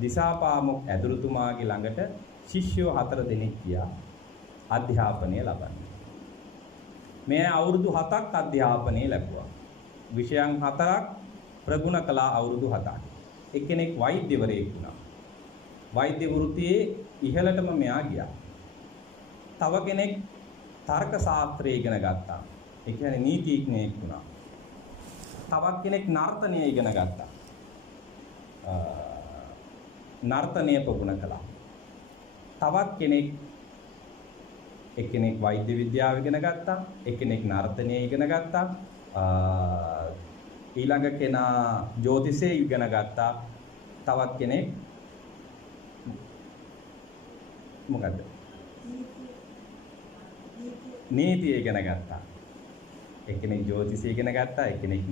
දිසාපාමොක් ඇදුරුතුමාගේ ළඟට ශිෂ්‍යයෝ 4 දෙනෙක් ගියා අධ්‍යාපනය ලබන්න. මේ අවුරුදු 7ක් අධ්‍යාපනය ලැබුවා. විෂයන් 4ක් ප්‍රගුණ කළා අවුරුදු 7ක්. එක්කෙනෙක් වෛද්‍යවරයෙක් වුණා. වෛද්‍ය වෘත්තියේ ඉහළටම මෙයා ගියා. තව කෙනෙක් තර්ක ශාස්ත්‍රය ඉගෙන ගත්තා. ඒ කියන්නේ නීතිඥයෙක් වුණා. තවත් කෙනෙක් නර්තනය ඉගෙන ගත්තා. නර්තනය ප්‍රගුණ කළා. තවත් කෙනෙක් එක්කෙනෙක් වෛද්‍ය විද්‍යාව ඉගෙන ගත්තා. එක්කෙනෙක් නර්තනය ඉගෙන ගත්තා. ඊළඟ කෙනා ජ්‍යොතිෂය ඉගෙන ගත්තා. තවත් කෙනෙක් මොකද්ද? නීතිය ඉගෙන ගත්තා. එක්කෙනෙක් ජ්‍යොතිෂය ඉගෙන ගත්තා, එක්කෙනෙක්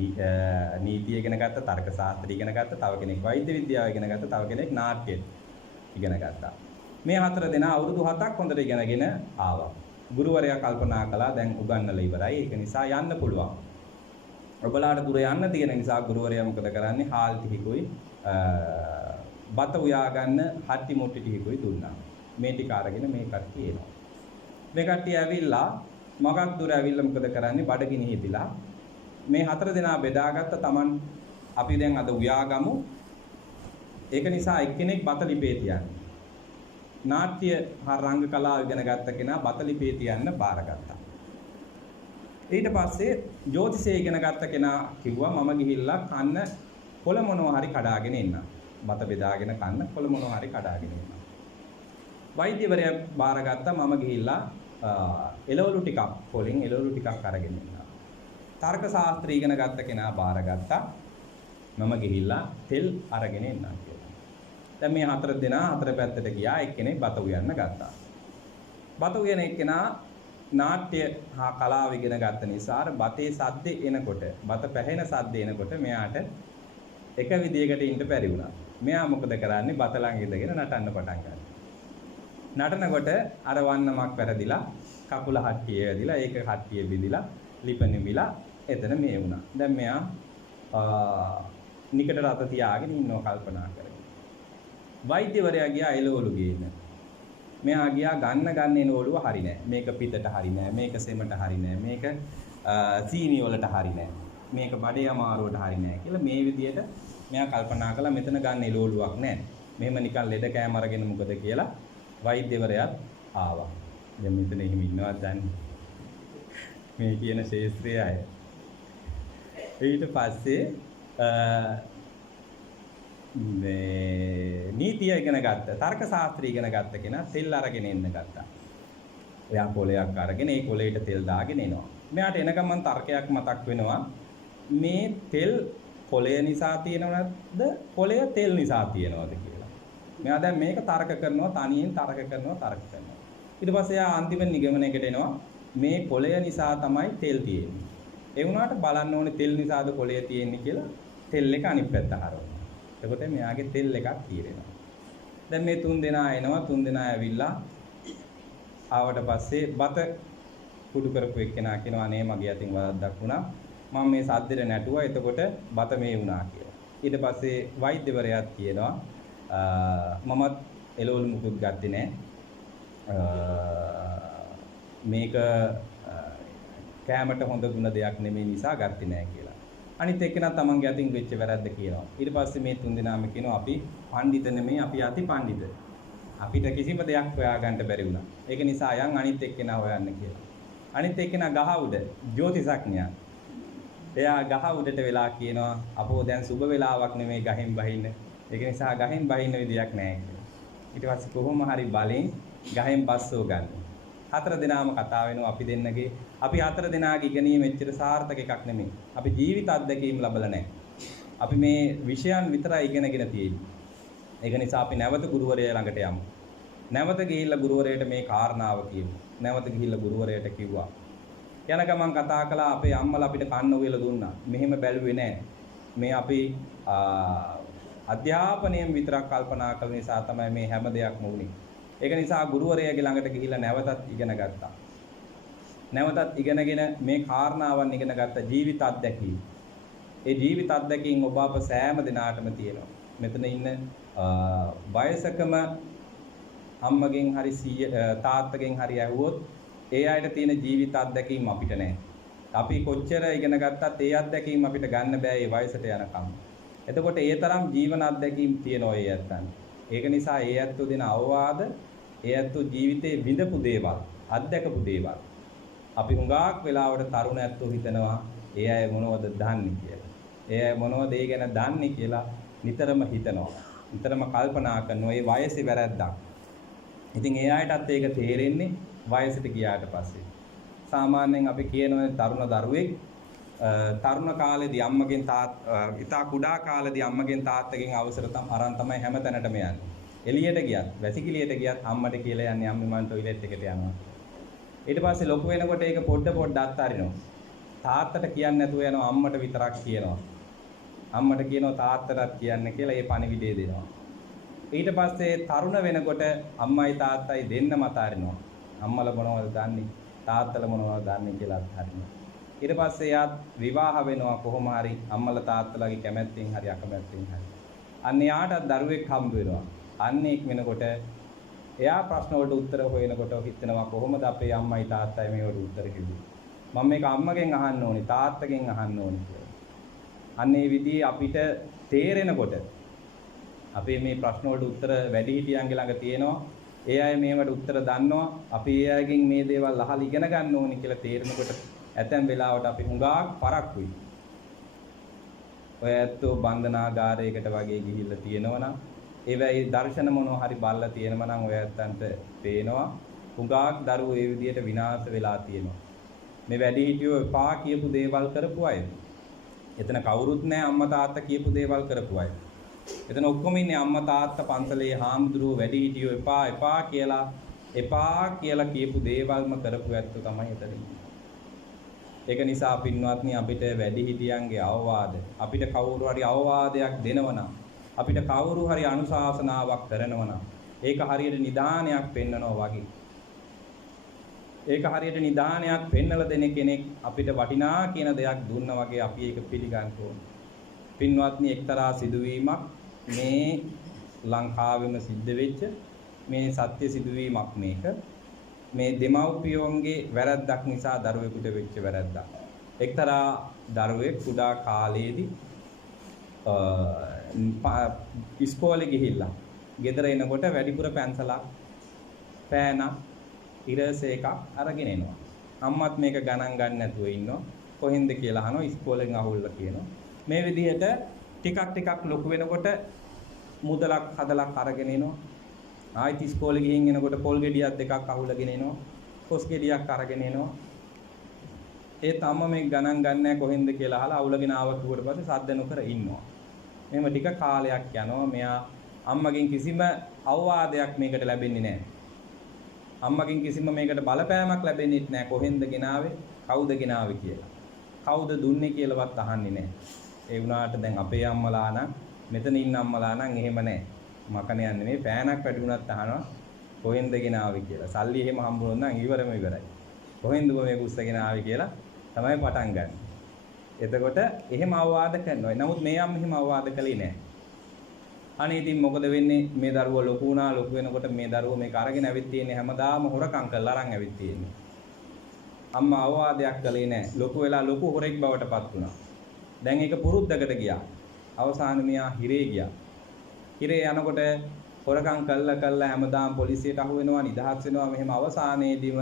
නීතිය ඉගෙන ගත්තා, තර්ක ශාස්ත්‍රය ඉගෙන ගත්තා, තව කෙනෙක් වෛද්‍ය විද්‍යාව ඉගෙන ගත්තා, තව කෙනෙක් නාට්‍ය ඉගෙන ගත්තා. මේ 4 දෙනා අවුරුදු 7ක් හොඳට ඉගෙනගෙන ආවා. ගුරුවරයා කල්පනා කළා දැන් උගන්වලා ඉවරයි. ඒක නිසා යන්න පුළුවන්. ඔබලාට දුර යන්න තියෙන නිසා ගුරුවරයා මොකද කරන්නේ? හාල් ටිකකුයි බත උයා ගන්න හට්ටි මුට්ටි ටිකකුයි දුන්නා. මේ ටික අරගෙන මේ කට්ටිය එනවා. මේ කට්ටිය ඇවිල්ලා මගක් දුර ඇවිල්ලා මොකද කරන්නේ? බඩගිනි හිතිලා මේ 4 දෙනා බෙදාගත්ත Taman අපි දැන් අද උයාගමු. ඒක නිසා එක්කෙනෙක් බත ලිපේ තියන්නේ. නාට්‍ය හා රංග කලාව ඉගෙන ගත්ත කෙනා බත ලිපේ තියන්න බාරගත්තා. ඊට පස්සේ ජ්‍යොතිෂය ඉගෙන ගත්ත කෙනා කිව්වා මම ගිහිල්ලා කන්න කොළ මොනවා හරි කඩාගෙන එන්න. බත බෙදාගෙන කන්න කොළ මොනවා හරි කඩාගෙන එන්න. වෛද්‍යවරයා බාරගත්තා මම ගිහිල්ලා එළවලු ටිකක් පොලින් එළවලු ටිකක් අරගෙන එන්න. තර්ක ශාස්ත්‍රය ඉගෙන ගත්ත කෙනා බාරගත්තා මම ගිහිල්ලා තෙල් අරගෙන එන්න කියලා. දැන් මේ 4 දෙනා 4 පැත්තට ගියා. එක්කෙනෙක් බත උයන්න ගත්තා. බත උයන එක්කෙනා නාට්‍ය හා කලාව ඉගෙන ගත්ත නිසා බතේ සද්ද එනකොට බත පැහෙන සද්ද එනකොට මෙයාට එක විදියකට ඉන්න බැරි වුණා. මෙයා මොකද කරන්නේ? බත ළඟ ඉඳගෙන නටන්න පටන් ගත්තා. නටනකොට අර වන්නමක් වැරදිලා කකුල හට්ටිය වැදිලා ඒක හට්ටිය බිඳිලා ලිප නිමිලා එතන මේ වුණා. දැන් මෙයා නිකට රත තියාගෙන ඉන්නව කල්පනා කරගෙන. වෛද්‍යවරයා ගියා එළවලු ගේන්න. මෙයා ගියා ගන්න එළවලුව හරි නෑ. මේක පිටට හරි නෑ. මේක සෙමට හරි නෑ. මේක සීනි වලට හරි නෑ. මේක බඩේ අමාරුවට හරි නෑ කියලා මේ විදියට මෙයා කල්පනා කළා මෙතන ගන්න එළවලුවක් නෑ. මෙහෙම නිකන් ලෙඩ කෑම අරගෙන මොකද කියලා වෛද්‍යවරයාත් ආවා. දැන් මෙතන එහෙම ඉන්නවද දන්නේ? මේ කියන ශාස්ත්‍රයේ අය. ඊට පස්සේ මේ නීතිය ඉගෙන ගත්ත, තර්ක ශාස්ත්‍රය ඉගෙන ගත්ත කෙනා තෙල් අරගෙන එන්න ගත්තා. එයා කොලයක් අරගෙන ඒ කොලේට තෙල් දාගෙන එනවා. මෙයාට එන ගමන් තර්කයක් මතක් වෙනවා. මේ තෙල් කොලය නිසා තියෙනවද? කොලය තෙල් නිසා තියෙනවද කියලා. මෙයා දැන් මේක තර්ක කරනවා, තනියෙන් තර්ක කරනවා. ඊට පස්සේ එයා අන්තිම නිගමනයකට එනවා මේ කොලය නිසා තමයි තෙල් තියෙන්නේ. ඒ වුණාට බලන්න ඕනේ තෙල් නිසාද කොලය තියෙන්නේ කියලා තෙල් එක අනිත් පැත්ත හරවනවා. එතකොට මෙයාගේ තෙල් එකක් తీරෙනවා. දැන් මේ 3 දෙනා එනවා. 3 දෙනා ඇවිල්ලා ආවට පස්සේ බත කුඩු කරපු එක්කෙනා කියනවා අනේ මගේ අතින් වරද්දක් වුණා. මම මේ සද්දෙට නැටුවා. එතකොට බත මේ වුණා කියලා. ඊට පස්සේ වෛද්‍යවරයාත් කියනවා මමත් එළවලු මුකුත් ගත්තේ නැහැ. මේක කෑමට හොඳ ගුණ දෙයක් නෙමෙයි නිසා ගත්තේ නැහැ කියලා. අනිත් එක්කෙනා තමන්ගේ අතින් වෙච්ච වැරද්ද කියනවා. ඊට පස්සේ මේ තුන් දෙනාම කියනවා අපි පඬිත නෙමෙයි අපි අති පඬිත. අපිට කිසිම දෙයක් හොයාගන්න බැරි වුණා. ඒක නිසා යන් අනිත් එක්කෙනා හොයන්න කියලා. අනිත් එක්කෙනා ගහ උඩ ජ්‍යොතිෂඥයා. එයා ගහ උඩට වෙලා කියනවා අපෝ දැන් සුබ වෙලාවක් නෙමෙයි ගහෙන් බහින්න. ඒක නිසා ගහෙන් බහින්න විදියක් නැහැ කියලා. ඊට පස්සේ කොහොම හරි බලෙන් ගහෙන් බස්සෝ ගන්න. හතර දෙනාම කතා වෙනවා අපි දෙන්නගේ. අපි හතර දෙනාගේ ඉගෙනීම මෙච්චර සාර්ථක එකක් නෙමෙයි. අපි ජීවිත අත්දැකීම් ලැබලා නැහැ. අපි මේ විෂයන් විතරයි ඉගෙනගෙන තියෙන්නේ. ඒක නිසා අපි නැවත ගුරුවරයා ළඟට යමු. නැවත ගිහිල්ලා ගුරුවරයාට මේ කාරණාව කියමු. නැවත ගිහිල්ලා ගුරුවරයාට කිව්වා. යන ගමන් කතා කළා අපේ අම්මලා අපිට කන්න උයලා දුන්නා. මෙහෙම බැලුවේ නැහැ. මේ අපි අධ්‍යාපනයෙන් විතරක් කල්පනා කළ නිසා තමයි මේ හැම දෙයක්ම වුනේ. ඒක නිසා ගුරුවරයාගේ ළඟට ගිහිල්ලා නැවතත් ඉගෙන ගත්තා. නැවතත් ඉගෙනගෙන මේ කාරණාවන් ඉගෙන ගත්ත ජීවිත අත්දැකීම්. ඒ ජීවිත අත්දැකීම් ඔබ අප සෑම දිනාටම තියෙනවා. මෙතන ඉන්න වයසකම අම්මගෙන් හරි තාත්තගෙන් හරි ඇහුවොත් ඒ අයට තියෙන ජීවිත අත්දැකීම් අපිට නැහැ. අපි කොච්චර ඉගෙන ගත්තත් ඒ අත්දැකීම් අපිට ගන්න බෑ ඒ වයසට යනකම්. එතකොට ඒ තරම් ජීවන අත්දැකීම් තියෙනවා ඒ ඇත්තන්. ඒක නිසා ඒ ඇත්තෝ දෙන අවවාද ඒ ඇත්තෝ ජීවිතේ විඳපු දේවල්, අත්දැකපු දේවල්. අපි හුඟක් වෙලාවට තරුණ ඇත්තෝ හිතනවා ඒ අය මොනවද දන්නේ කියලා. ඒ අය මොනවද ඒ ගැන දන්නේ කියලා නිතරම හිතනවා. නිතරම කල්පනා කරනවා ඒ වයසේ වැරැද්දක්. ඉතින් ඒ අයටත් ඒක තේරෙන්නේ වයසට ගියාට පස්සේ. සාමාන්‍යයෙන් අපි කියනවා තරුණ දරුවෙක් තරුණ කාලේදී අම්මගෙන් ඉතා කුඩා කාලේදී අම්මගෙන් තාත්තගෙන් අවසර අරන් තමයි හැම තැනටම යන්නේ. එළියට ගියත්, වැසිකිළියට ගියත් අම්මට කියලා යන්නේ අම්මේ මං টয়ලට් එකට යනවා. ඊට පස්සේ ලොකු වෙනකොට ඒක පොඩ්ඩ අත්හරිනවා. තාත්තට කියන්නේ නැතුව යනවා අම්මට විතරක් කියනවා. අම්මට කියනවා තාත්තටත් කියන්න කියලා ඒ පණිවිඩය දෙනවා. ඊට පස්සේ තරුණ වෙනකොට අම්මයි තාත්තයි දෙන්නම අතාරිනවා. අම්මලා මොනවද දන්නේ? තාත්තලා මොනවද දන්නේ කියලා අත්හරිනවා. ඊට පස්සේ යාත් විවාහ වෙනවා කොහොම හරි අම්මලා තාත්තලාගේ කැමැත්තෙන් හරි අකමැත්තෙන් හරි. අන්න යාටත් දරුවෙක් හම්බ වෙනවා. අන්න එක් වෙනකොට එයා ප්‍රශ්න වලට උත්තර හොයනකොට හිතනවා කොහොමද අපේ අම්මයි තාත්තයි මේවට උත්තර කිව්වේ? මම මේක අම්මගෙන් අහන්න ඕනේ තාත්තගෙන් අහන්න ඕනේ කියලා. අන්න ඒ විදිහේ අපිට තේරෙනකොට අපේ මේ ප්‍රශ්න වලට උත්තර වැඩිහිටියන්ගේ ළඟ තියෙනවා. ඒ අය මේවට උත්තර දන්නවා. අපි ඒ අයගෙන් මේ දේවල් අහලා ඉගෙන ගන්න ඕනේ කියලා තේරෙනකොට ඇතැම් වෙලාවට අපි හුඟක් පරක්කුයි. ඔය ඇත්තෝ බන්ධනාගාරයකට වගේ ගිහිල්ලා තියෙනවනම් ඒවයි දර්ශන මොනවා හරි බල්ලා තියෙනවා නම් ඔය ඇත්තන්ට පේනවා හුඟක් දරුවෝ ඒ විදිහට විනාශ වෙලා තියෙනවා. මේ වැඩිහිටියෝ එපා කියපු දේවල් කරපු අය. එතන කවුරුත් නැහැ අම්මා තාත්තා කියපු දේවල් කරපු අය. එතන ඔක්කොම ඉන්නේ අම්මා තාත්තා පන්සලේ හාමුදුරුවෝ වැඩිහිටියෝ එපා කියලා කියපු දේවල්ම කරපු ඇත්තෝ තමයි එතන ඉන්නේ. ඒක නිසා පින්වත්නි අපිට වැඩිහිටියන්ගේ අවවාද අපිට කවුරු හරි අවවාදයක් දෙනවනම් අපිට කවුරු හරි අනුශාසනාවක් කරනවනම් ඒක හරියට නිදානයක් පෙන්නනවා වගේ. ඒක හරියට නිදානයක් පෙන්නලා දෙන කෙනෙක් අපිට වටිනා කියන දෙයක් දුන්නා වගේ අපි ඒක පිළිගන්න ඕනේ. පින්වත්නි එක්තරා සිදුවීමක් මේ ලංකාවෙම සිද්ධ වෙච්ච මේ සත්‍ය සිදුවීමක් මේක. මේ දෙමව්පියෝන්ගේ වැරැද්දක් නිසා දරුවෙකුට වෙච්ච වැරැද්දක්. එක්තරා දරුවෙක් කුඩා කාලයේදී ඉස්කෝලේ ගිහිල්ලා ගෙදර එනකොට වැඩිපුර පැන්සලක් පෑනක් ඉරස එකක් අරගෙන එනවා. අම්මත් මේක ගණන් ගන්න නැතුව ඉන්නවා. කොහෙන්ද කියලා අහනවා ඉස්කෝලෙන් අහුල්ලා කියනවා. මේ විදිහට ටිකක් ලොකු වෙනකොට මුදලක් හදලක් අරගෙන එනවා. ආයිත් ඉස්කෝලේ ගිහින් එනකොට පොල් ගෙඩියක් දෙකක් අහුලගෙන එනවා. කොස් ගෙඩියක් අරගෙන එනවා. ඒත් අම්මා මේ ගණන් ගන්න නැහැ කොහෙන්ද කියලා අහලා අවුලගෙන ආව කිව්වට පස්සේ සද්ද නොකර ඉන්නවා. එහෙම ටික කාලයක් යනවා. මෙයා අම්මගෙන් කිසිම අවවාදයක් මේකට ලැබෙන්නේ නැහැ. අම්මගෙන් කිසිම මේකට බලපෑමක් ලැබෙන්නේ නැහැ. කොහෙන්ද ගෙනාවේ? කවුද ගෙනාවේ කියලා. කවුද දුන්නේ කියලාවත් අහන්නේ නැහැ. ඒ වුණාට දැන් අපේ අම්මලා නම් මෙතන ඉන්න අම්මලා නම් එහෙම නැහැ. මකන යන්නේ නෙමෙයි පෑනක් වැඩි වුණත් අහනවා කොහෙන්ද ගෙනාවේ කියලා. සල්ලි එහෙම හම්බුනොත් නම් ඉවරයි. කොහෙන්ද මේ කුස්සගෙන ආවේ කියලා තමයි පටන් ගන්න. එතකොට එහෙම අවවාද කරනවා. නමුත් මේ අම්ම එහෙම අවවාද කළේ නැහැ. අනේ ඉතින් මොකද වෙන්නේ මේ දරුවා ලොකු වෙනකොට මේ දරුවා මේක අරගෙන ඇවිත් තියෙන්නේ හැමදාම හොරකම් කරලා අරන් ඇවිත් තියෙන්නේ. අම්මා අවවාදයක් කළේ නැහැ. ලොකු වෙලා ලොකු හොරෙක් බවට පත් වුණා. දැන් ඒක පුරුද්දකට ගියා. අවසාන මෙයා හිරේ ගියා. හිරේ යනකොට හොරකම් කළා හැමදාම පොලිසියට අහු වෙනවා, නිදහස් වෙනවා. මෙහෙම අවසානයේදීම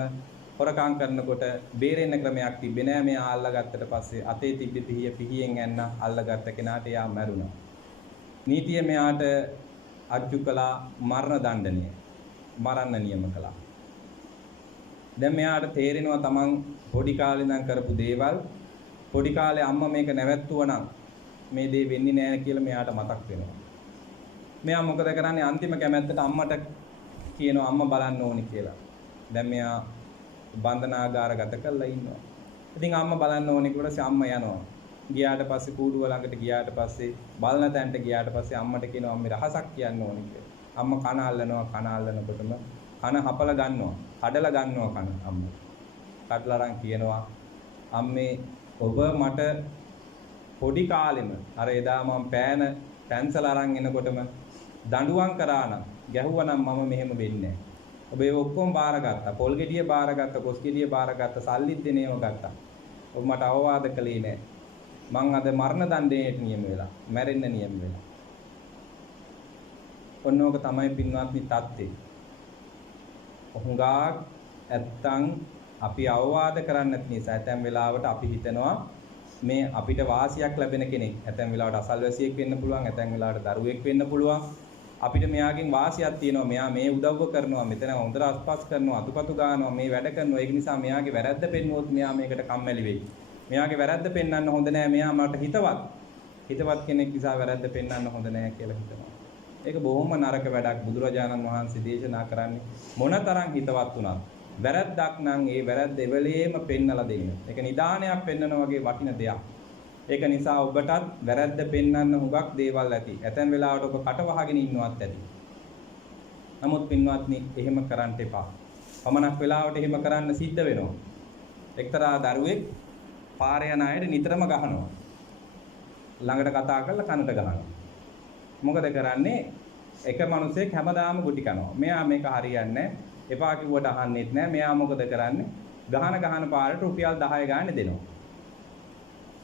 හොරකම් කරනකොට බේරෙන්න ක්‍රමයක් තිබ්බේ නෑ. මෙයා අල්ලගත්තට පස්සේ අතේ තිබ්බ පිහියෙන් ඇන්න අල්ලගත්ත කෙනාට එයා මැරුණා. නීතිය මෙයාට අච්චු කළා මරණ දණ්ඩනය. මරන්න නියම කළා. දැන් මෙයාට තේරෙනවා තමන් පොඩි කාලේ ඉඳන් කරපු දේවල් පොඩි කාලේ අම්මා මේක නැවැත්තුවා නම් මේ දේ වෙන්නේ නෑ කියලා මෙයාට මතක් වෙනවා. මෙයා මොකද කරන්නේ අන්තිම කැමැත්තට අම්මට කියනවා අම්මා බලන්න ඕනි කියලා. දැන් මෙයා බන්ධනාගාරගත කරලා ඉන්නවා. ඉතින් අම්මා බලන්න ඕනේ කියලා අම්මා යනවා. ගියාට පස්සේ කූඩුව ළඟට ගියාට පස්සේ බලන තැනට ගියාට පස්සේ අම්මට කියනවා අම්මේ රහසක් කියන්න ඕනේ කියලා. අම්මා කන අල්ලනකොටම කන හපලා ගන්නවා. කඩලා ගන්නවා කන අම්මා. කඩලා අරන් කියනවා අම්මේ ඔබ මට පොඩි කාලෙම අර එදා මම පැන්සල අරන් එනකොටම දඬුවම් කරා නම් ගැහුවා නම් මම මෙහෙම වෙන්නේ නැහැ. ඔබ ඒ ඔක්කොම බාරගත්තා. පොල් ගෙඩිය බාරගත්තා, කොස් ගෙඩිය බාරගත්තා, සල්ලිත් දෙනේම ගත්තා. ඔබ මට අවවාද කළේ නැහැ. මං අද මරණ දණ්ඩනයට නියම වෙලා, මැරෙන්න නියම වෙලා. ඔන්නෝක තමයි පින්වත්නි තත්ත්වය. හුඟක් ඇත්තන් අපි අවවාද කරන්නේ නැති නිසා ඇතැම් වෙලාවට අපි හිතනවා මේ අපිට වාසියක් ලැබෙන කෙනෙක්. ඇතැම් වෙලාවට අසල්වැසියෙක් වෙන්න පුළුවන්, ඇතැම් වෙලාවට දරුවෙක් වෙන්න පුළුවන්. අපිට මෙයාගෙන් වාසියක් තියෙනවා. මෙයා මේ උදව්ව කරනවා, මෙතන හොඳට අස්පස් කරනවා, අතුපතු ගන්නවා, මේ වැඩ කරනවා. ඒක නිසා මෙයාගේ වැරද්ද පෙන්වුවොත් මෙයා මේකට කම්මැලි වෙයි. මෙයාගේ වැරද්ද පෙන්වන්න හොඳ නෑ. මෙයා මට හිතවත් කෙනෙක් නිසා වැරද්ද පෙන්වන්න හොඳ නෑ කියලා හිතනවා. ඒක බොහොම නරක වැඩක්. බුදුරජාණන් වහන්සේ දේශනා කරන්නේ මොනතරම් හිතවත් වුණත් වැරද්දක් නම් ඒ වැරද්ද එවලේම පෙන්නලා දෙන්න. ඒක නිදානයක් පෙන්වන වගේ වටින දෙයක්. ඒක නිසා ඔබටත් වැරද්ද පෙන්වන්න හුඟක් දේවල් ඇති. ඇතැම් වෙලාවට ඔබ කට වහගෙන ඉන්නවත් ඇති. නමුත් පින්වත්නි එහෙම කරන්න එපා. පමණක් වෙලාවට එහෙම කරන්න සිද්ධ වෙනවා. එක්තරා දරුවෙක් පාරේ යන අයට නිතරම ගහනවා. ළඟට කතා කරලා කනට ගහනවා. මොකද කරන්නේ? එක මිනිහෙක් හැමදාම ගුටි කනවා. මෙයා මේක හරියන්නේ නැහැ. එපා කිව්වට අහන්නෙත් නැහැ. මෙයා මොකද කරන්නේ? ගහන පාරට රුපියල් 10 ගානේ දෙනවා.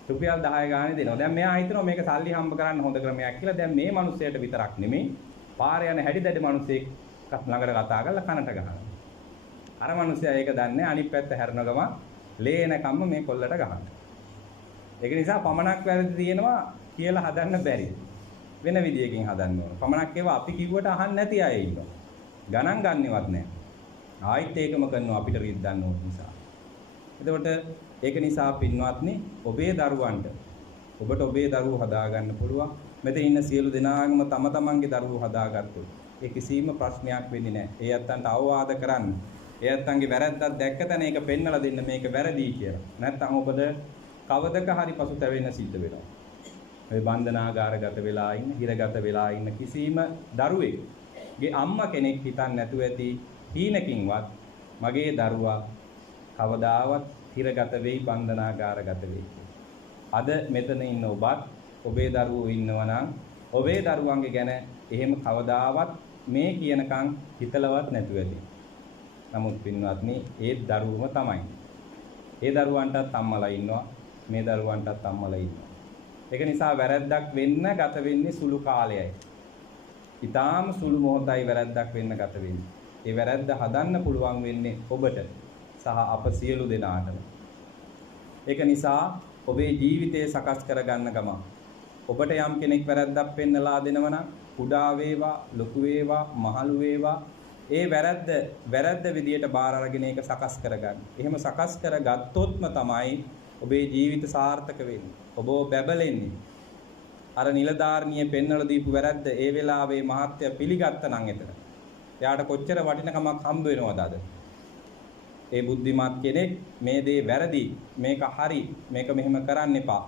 රුපියල් 10 ගානේ දෙනවා. දැන් මෙයා හිතනවා මේක සල්ලි හම්බ කරන්න හොඳ ක්‍රමයක් කියලා. දැන් මේ මිනිහයට විතරක් නෙමෙයි පාරේ යන හැඩි දැඩි මිනිහෙක් ළඟට කතා කරලා කනට ගහනවා. අර මිනිහයා ඒක දන්නේ අනිත් පැත්ත හැරෙන ගම ලේන කම්ම මේ කොල්ලට ගහනවා. ඒක නිසා පමණක් වැරදි තියෙනවා කියලා හදන්න බැරි. වෙන විදියකින් හදන්න ඕන. පමණක් ඒවා අපි කිව්වට අහන්න නැති අය ඉන්නවා. ගණන් ගන්නවත් නැහැ. ආයිත් ඒකම කරනවා අපිට රිද්දන්න ඕන නිසා. එතකොට ඒක නිසා පින්වත්නි ඔබේ දරුවන්ට ඔබට ඔබේ දරුවෝ හදාගන්න පුළුවන්. මෙතන ඉන්න සියලු දෙනාගම තම තමන්ගේ දරුවෝ හදාගත්තොත් ඒ කිසිම ප්‍රශ්නයක් වෙන්නේ නැහැ. ඒ ඇත්තන්ට අවවාද කරන්න. ඒ ඇත්තන්ගේ වැරද්දක් දැක්ක තැන ඒක පෙන්වලා දෙන්න මේක වැරදි කියලා. නැත්නම් ඔබද කවදක හරි පසුතැවෙන්න සිද්ධ වෙනවා. ඔය බන්ධනාගාරගත වෙලා ඉන්න, හිරගත වෙලා ඉන්න කිසිම දරුවෙක්ගේ අම්මා කෙනෙක් හිතන්නේ නැතුව ඇති හීනකින්වත් මගේ දරුවා කවදාවත් හිරගත වෙයි, බන්ධනාගාරගත වෙයි. අද මෙතන ඉන්න ඔබත් ඔබේ දරුවෝ ඉන්නවා නම් ඔබේ දරුවන්ගේ ගැන එහෙම කවදාවත් මේ කියනකම් හිතලවත් නැතුව ඇති. නමුත් පින්වත්නි ඒ දරුවම තමයි. ඒ දරුවන්ටත් අම්මලා ඉන්නවා, මේ දරුවන්ටත් අම්මලා ඉන්නවා. ඒක නිසා වැරද්දක් වෙන්න ගත වෙන්නේ සුළු කාලයයි. ඊටාම සුළු මොහොතයි වැරද්දක් වෙන්න ගත වෙන්නේ. ඒ වැරද්ද හදන්න පුළුවන් වෙන්නේ ඔබට සහ අප සියලු දෙනාටම. ඒක නිසා ඔබේ ජීවිතය සකස් කරගන්න ගම ඔබට යම් කෙනෙක් වැරද්දක් පෙන්නලා දෙනවා නම් කුඩා වේවා, ලොකු වේවා, මහලු වේවා ඒ වැරද්ද විදියට බාර අරගෙන ඒක සකස් කරගන්න. එහෙම සකස් කරගත්තොත්ම තමයි ඔබේ ජීවිත සාර්ථක වෙන්නේ. ඔබ බැබලෙන්නේ. අර නිලධාරණිය පෙන්වලා දීපු වැරද්ද ඒ වෙලාවේ මහත්ය පිළිගත්ත නම් එතන. එයාට කොච්චර වටිනකමක් හම්බ වෙනවද අද? ඒ බුද්ධිමත් කෙනෙක් මේ දේ වැරදි, මේක හරි, මේක මෙහෙම කරන්න එපා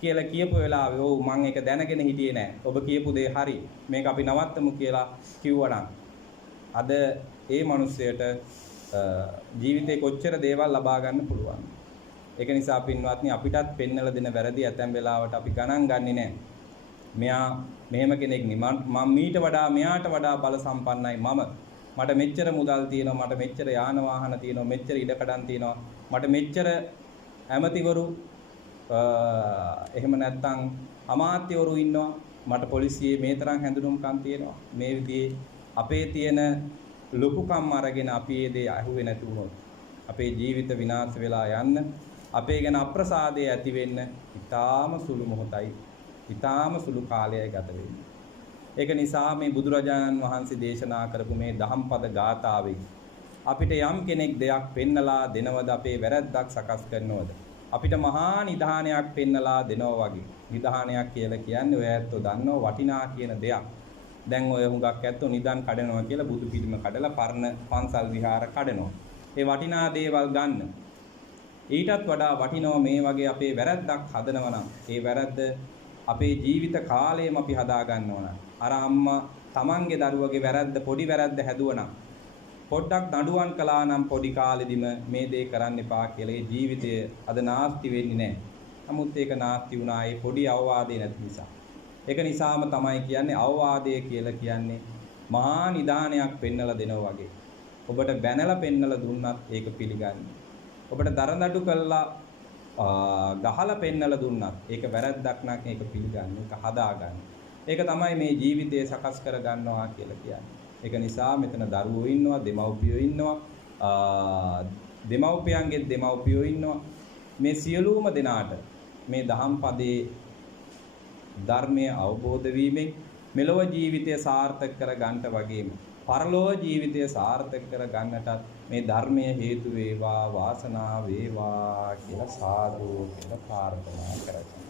කියලා කියපු වෙලාවේ ඔව් මම ඒක දැනගෙන හිටියේ නෑ. ඔබ කියපු දේ හරි. මේක අපි නවත්තමු කියලා කිව්වනම් අද ඒ මිනිස්සයාට ජීවිතේ කොච්චර දේවල් ලබා ගන්න පුළුවන්. ඒක නිසා පින්වත්නි අපිටත් පෙන්නලා දෙන වැරදි ඇතැම් වෙලාවට අපි ගණන් ගන්නේ නැහැ. මෙයා මෙහෙම කෙනෙක් නේ. මම මීට වඩා මෙයාට වඩා බල සම්පන්නයි මම. මට මෙච්චර මුදල් තියෙනවා, මට මෙච්චර යාන වාහන තියෙනවා, මෙච්චර ඉඩකඩම් තියෙනවා, මට මෙච්චර ඇමතිවරු එහෙම නැත්නම් අමාත්‍යවරු ඉන්නවා, මට පොලිසියේ මේ තරම් හැඳුනුම්කම් තියෙනවා. මේ විදිහේ අපේ තියෙන ලොකුකම් අරගෙන අපි ඒ දේ අහුවේ නැති වුණොත් අපේ ජීවිත විනාශ වෙලා යන්න, අපේ ගැන අප්‍රසාදය ඇති වෙන්න ඊටාම සුළු මොහොතයි, ඊටාම සුළු කාලයයි ගත වෙන්නේ. ඒක නිසා මේ බුදුරජාණන් වහන්සේ දේශනා කරපු මේ දහම්පද ගාථාවේ අපිට යම් කෙනෙක් දෙයක් පෙන්නලා දෙනවද, අපේ වැරැද්දක් සකස් කරනවද, අපිට මහා නිධානයක් පෙන්නලා දෙනවා වගේ. නිධානයක් කියලා කියන්නේ ඔය ඇත්තෝ දන්නව වටිනා කියන දෙයක්. දැන් ඔය හුඟක් ඇත්තෝ නිදන් කඩනවා කියලා බුදු පිළිම කඩලා පරණ පන්සල් විහාර කඩනවා. ඒ වටිනා දේවල් ගන්න. ඊටත් වඩා වටිනවා මේ වගේ අපේ වැරැද්දක් හදනවා නම් ඒ වැරැද්ද අපේ ජීවිත කාලයම අපි හදා ගන්නවා නම්, අර අම්මා තමන්ගේ දරුවගේ වැරැද්ද පොඩි වැරැද්ද හැදුවනම්, පොඩ්ඩක් නඩුවන් කළා නම් පොඩි කාලෙදිම මේ දේ කරන්න එපා කියලා ඒ ජීවිතය අද නාස්ති වෙන්නේ නැහැ. නමුත් ඒක නාස්ති වුණා ඒ පොඩි අවවාදේ නැති නිසා. ඒක නිසාම තමයි කියන්නේ අවවාදය කියලා කියන්නේ මහා නිදානයක් පෙන්නලා දෙනවා වගේ. ඔබට බැනලා පෙන්නලා දුන්නත් ඒක පිළිගන්නේ. ඔබට දරදඬු කළා ගහලා පෙන්නලා දුන්නත් ඒක වැරද්දක් නම් ඒක පිළිගන්නේ, ඒක හදාගන්න. ඒක තමයි මේ ජීවිතය සකස් කර ගන්නවා කියලා කියන්නේ. ඒක නිසා මෙතන දරුවෝ ඉන්නවා, දෙමව්පියෝ ඉන්නවා, දෙමව්පියන්ගේ දෙමව්පියෝ ඉන්නවා. මේ සියලුම දෙනාට මේ දහම් පදේ ධර්මය අවබෝධ වීමෙන් මෙලොව ජීවිතය සාර්ථක කර ගන්නට වගේම පරලොව ජීවිතය සාර්ථක කර ගන්නටත් මේ ධර්මය හේතු වේවා, වාසනාව වේවා කියලා සාදු කියලා ප්‍රාර්ථනා කරගන්න.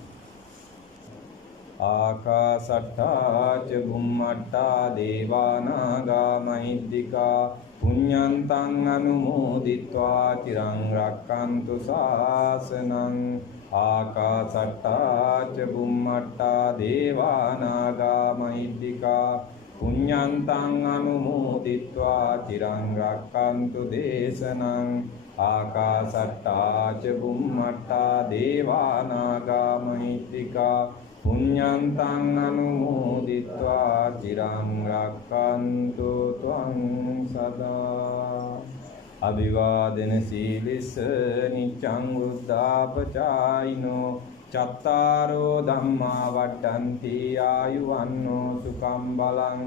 ආකාසට්ටා ච බුම්මට්ටා දේවානාගා මහිද්దికා පුඤ්ඤන්තං අනුමෝදිත්වා චිරං රක්칸තු ශාසනං. ආකාසට්ටා ච බුම්මට්ටා දේවානාගා මහිද්దికා පුඤ්ඤන්තං අනුමෝදිත්වා චිරං රක්칸තු දේශනං. ආකාසට්ටා ච බුම්මට්ටා දේවානාගා මහිද්దికා පුඤ්ඤන්තං අනුමෝදිත්වා චිරං රක්칸තු ත්වං සදා. අභිවාදන සීලිස නිච්ඡං වුද්ධාපචායිනෝ චත්තාරෝ ධම්මා වඩ්ඩන්ති ආයුවන්නෝ සුඛං බලං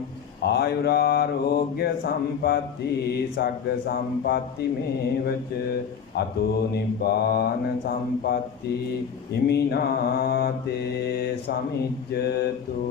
ආයුරාරෝග්‍ය සම්පatti සග්ග සම්පatti මේවච අතෝ නිබ්බාන සම්පatti ඉමිනාතේ සමිජ්ජතු.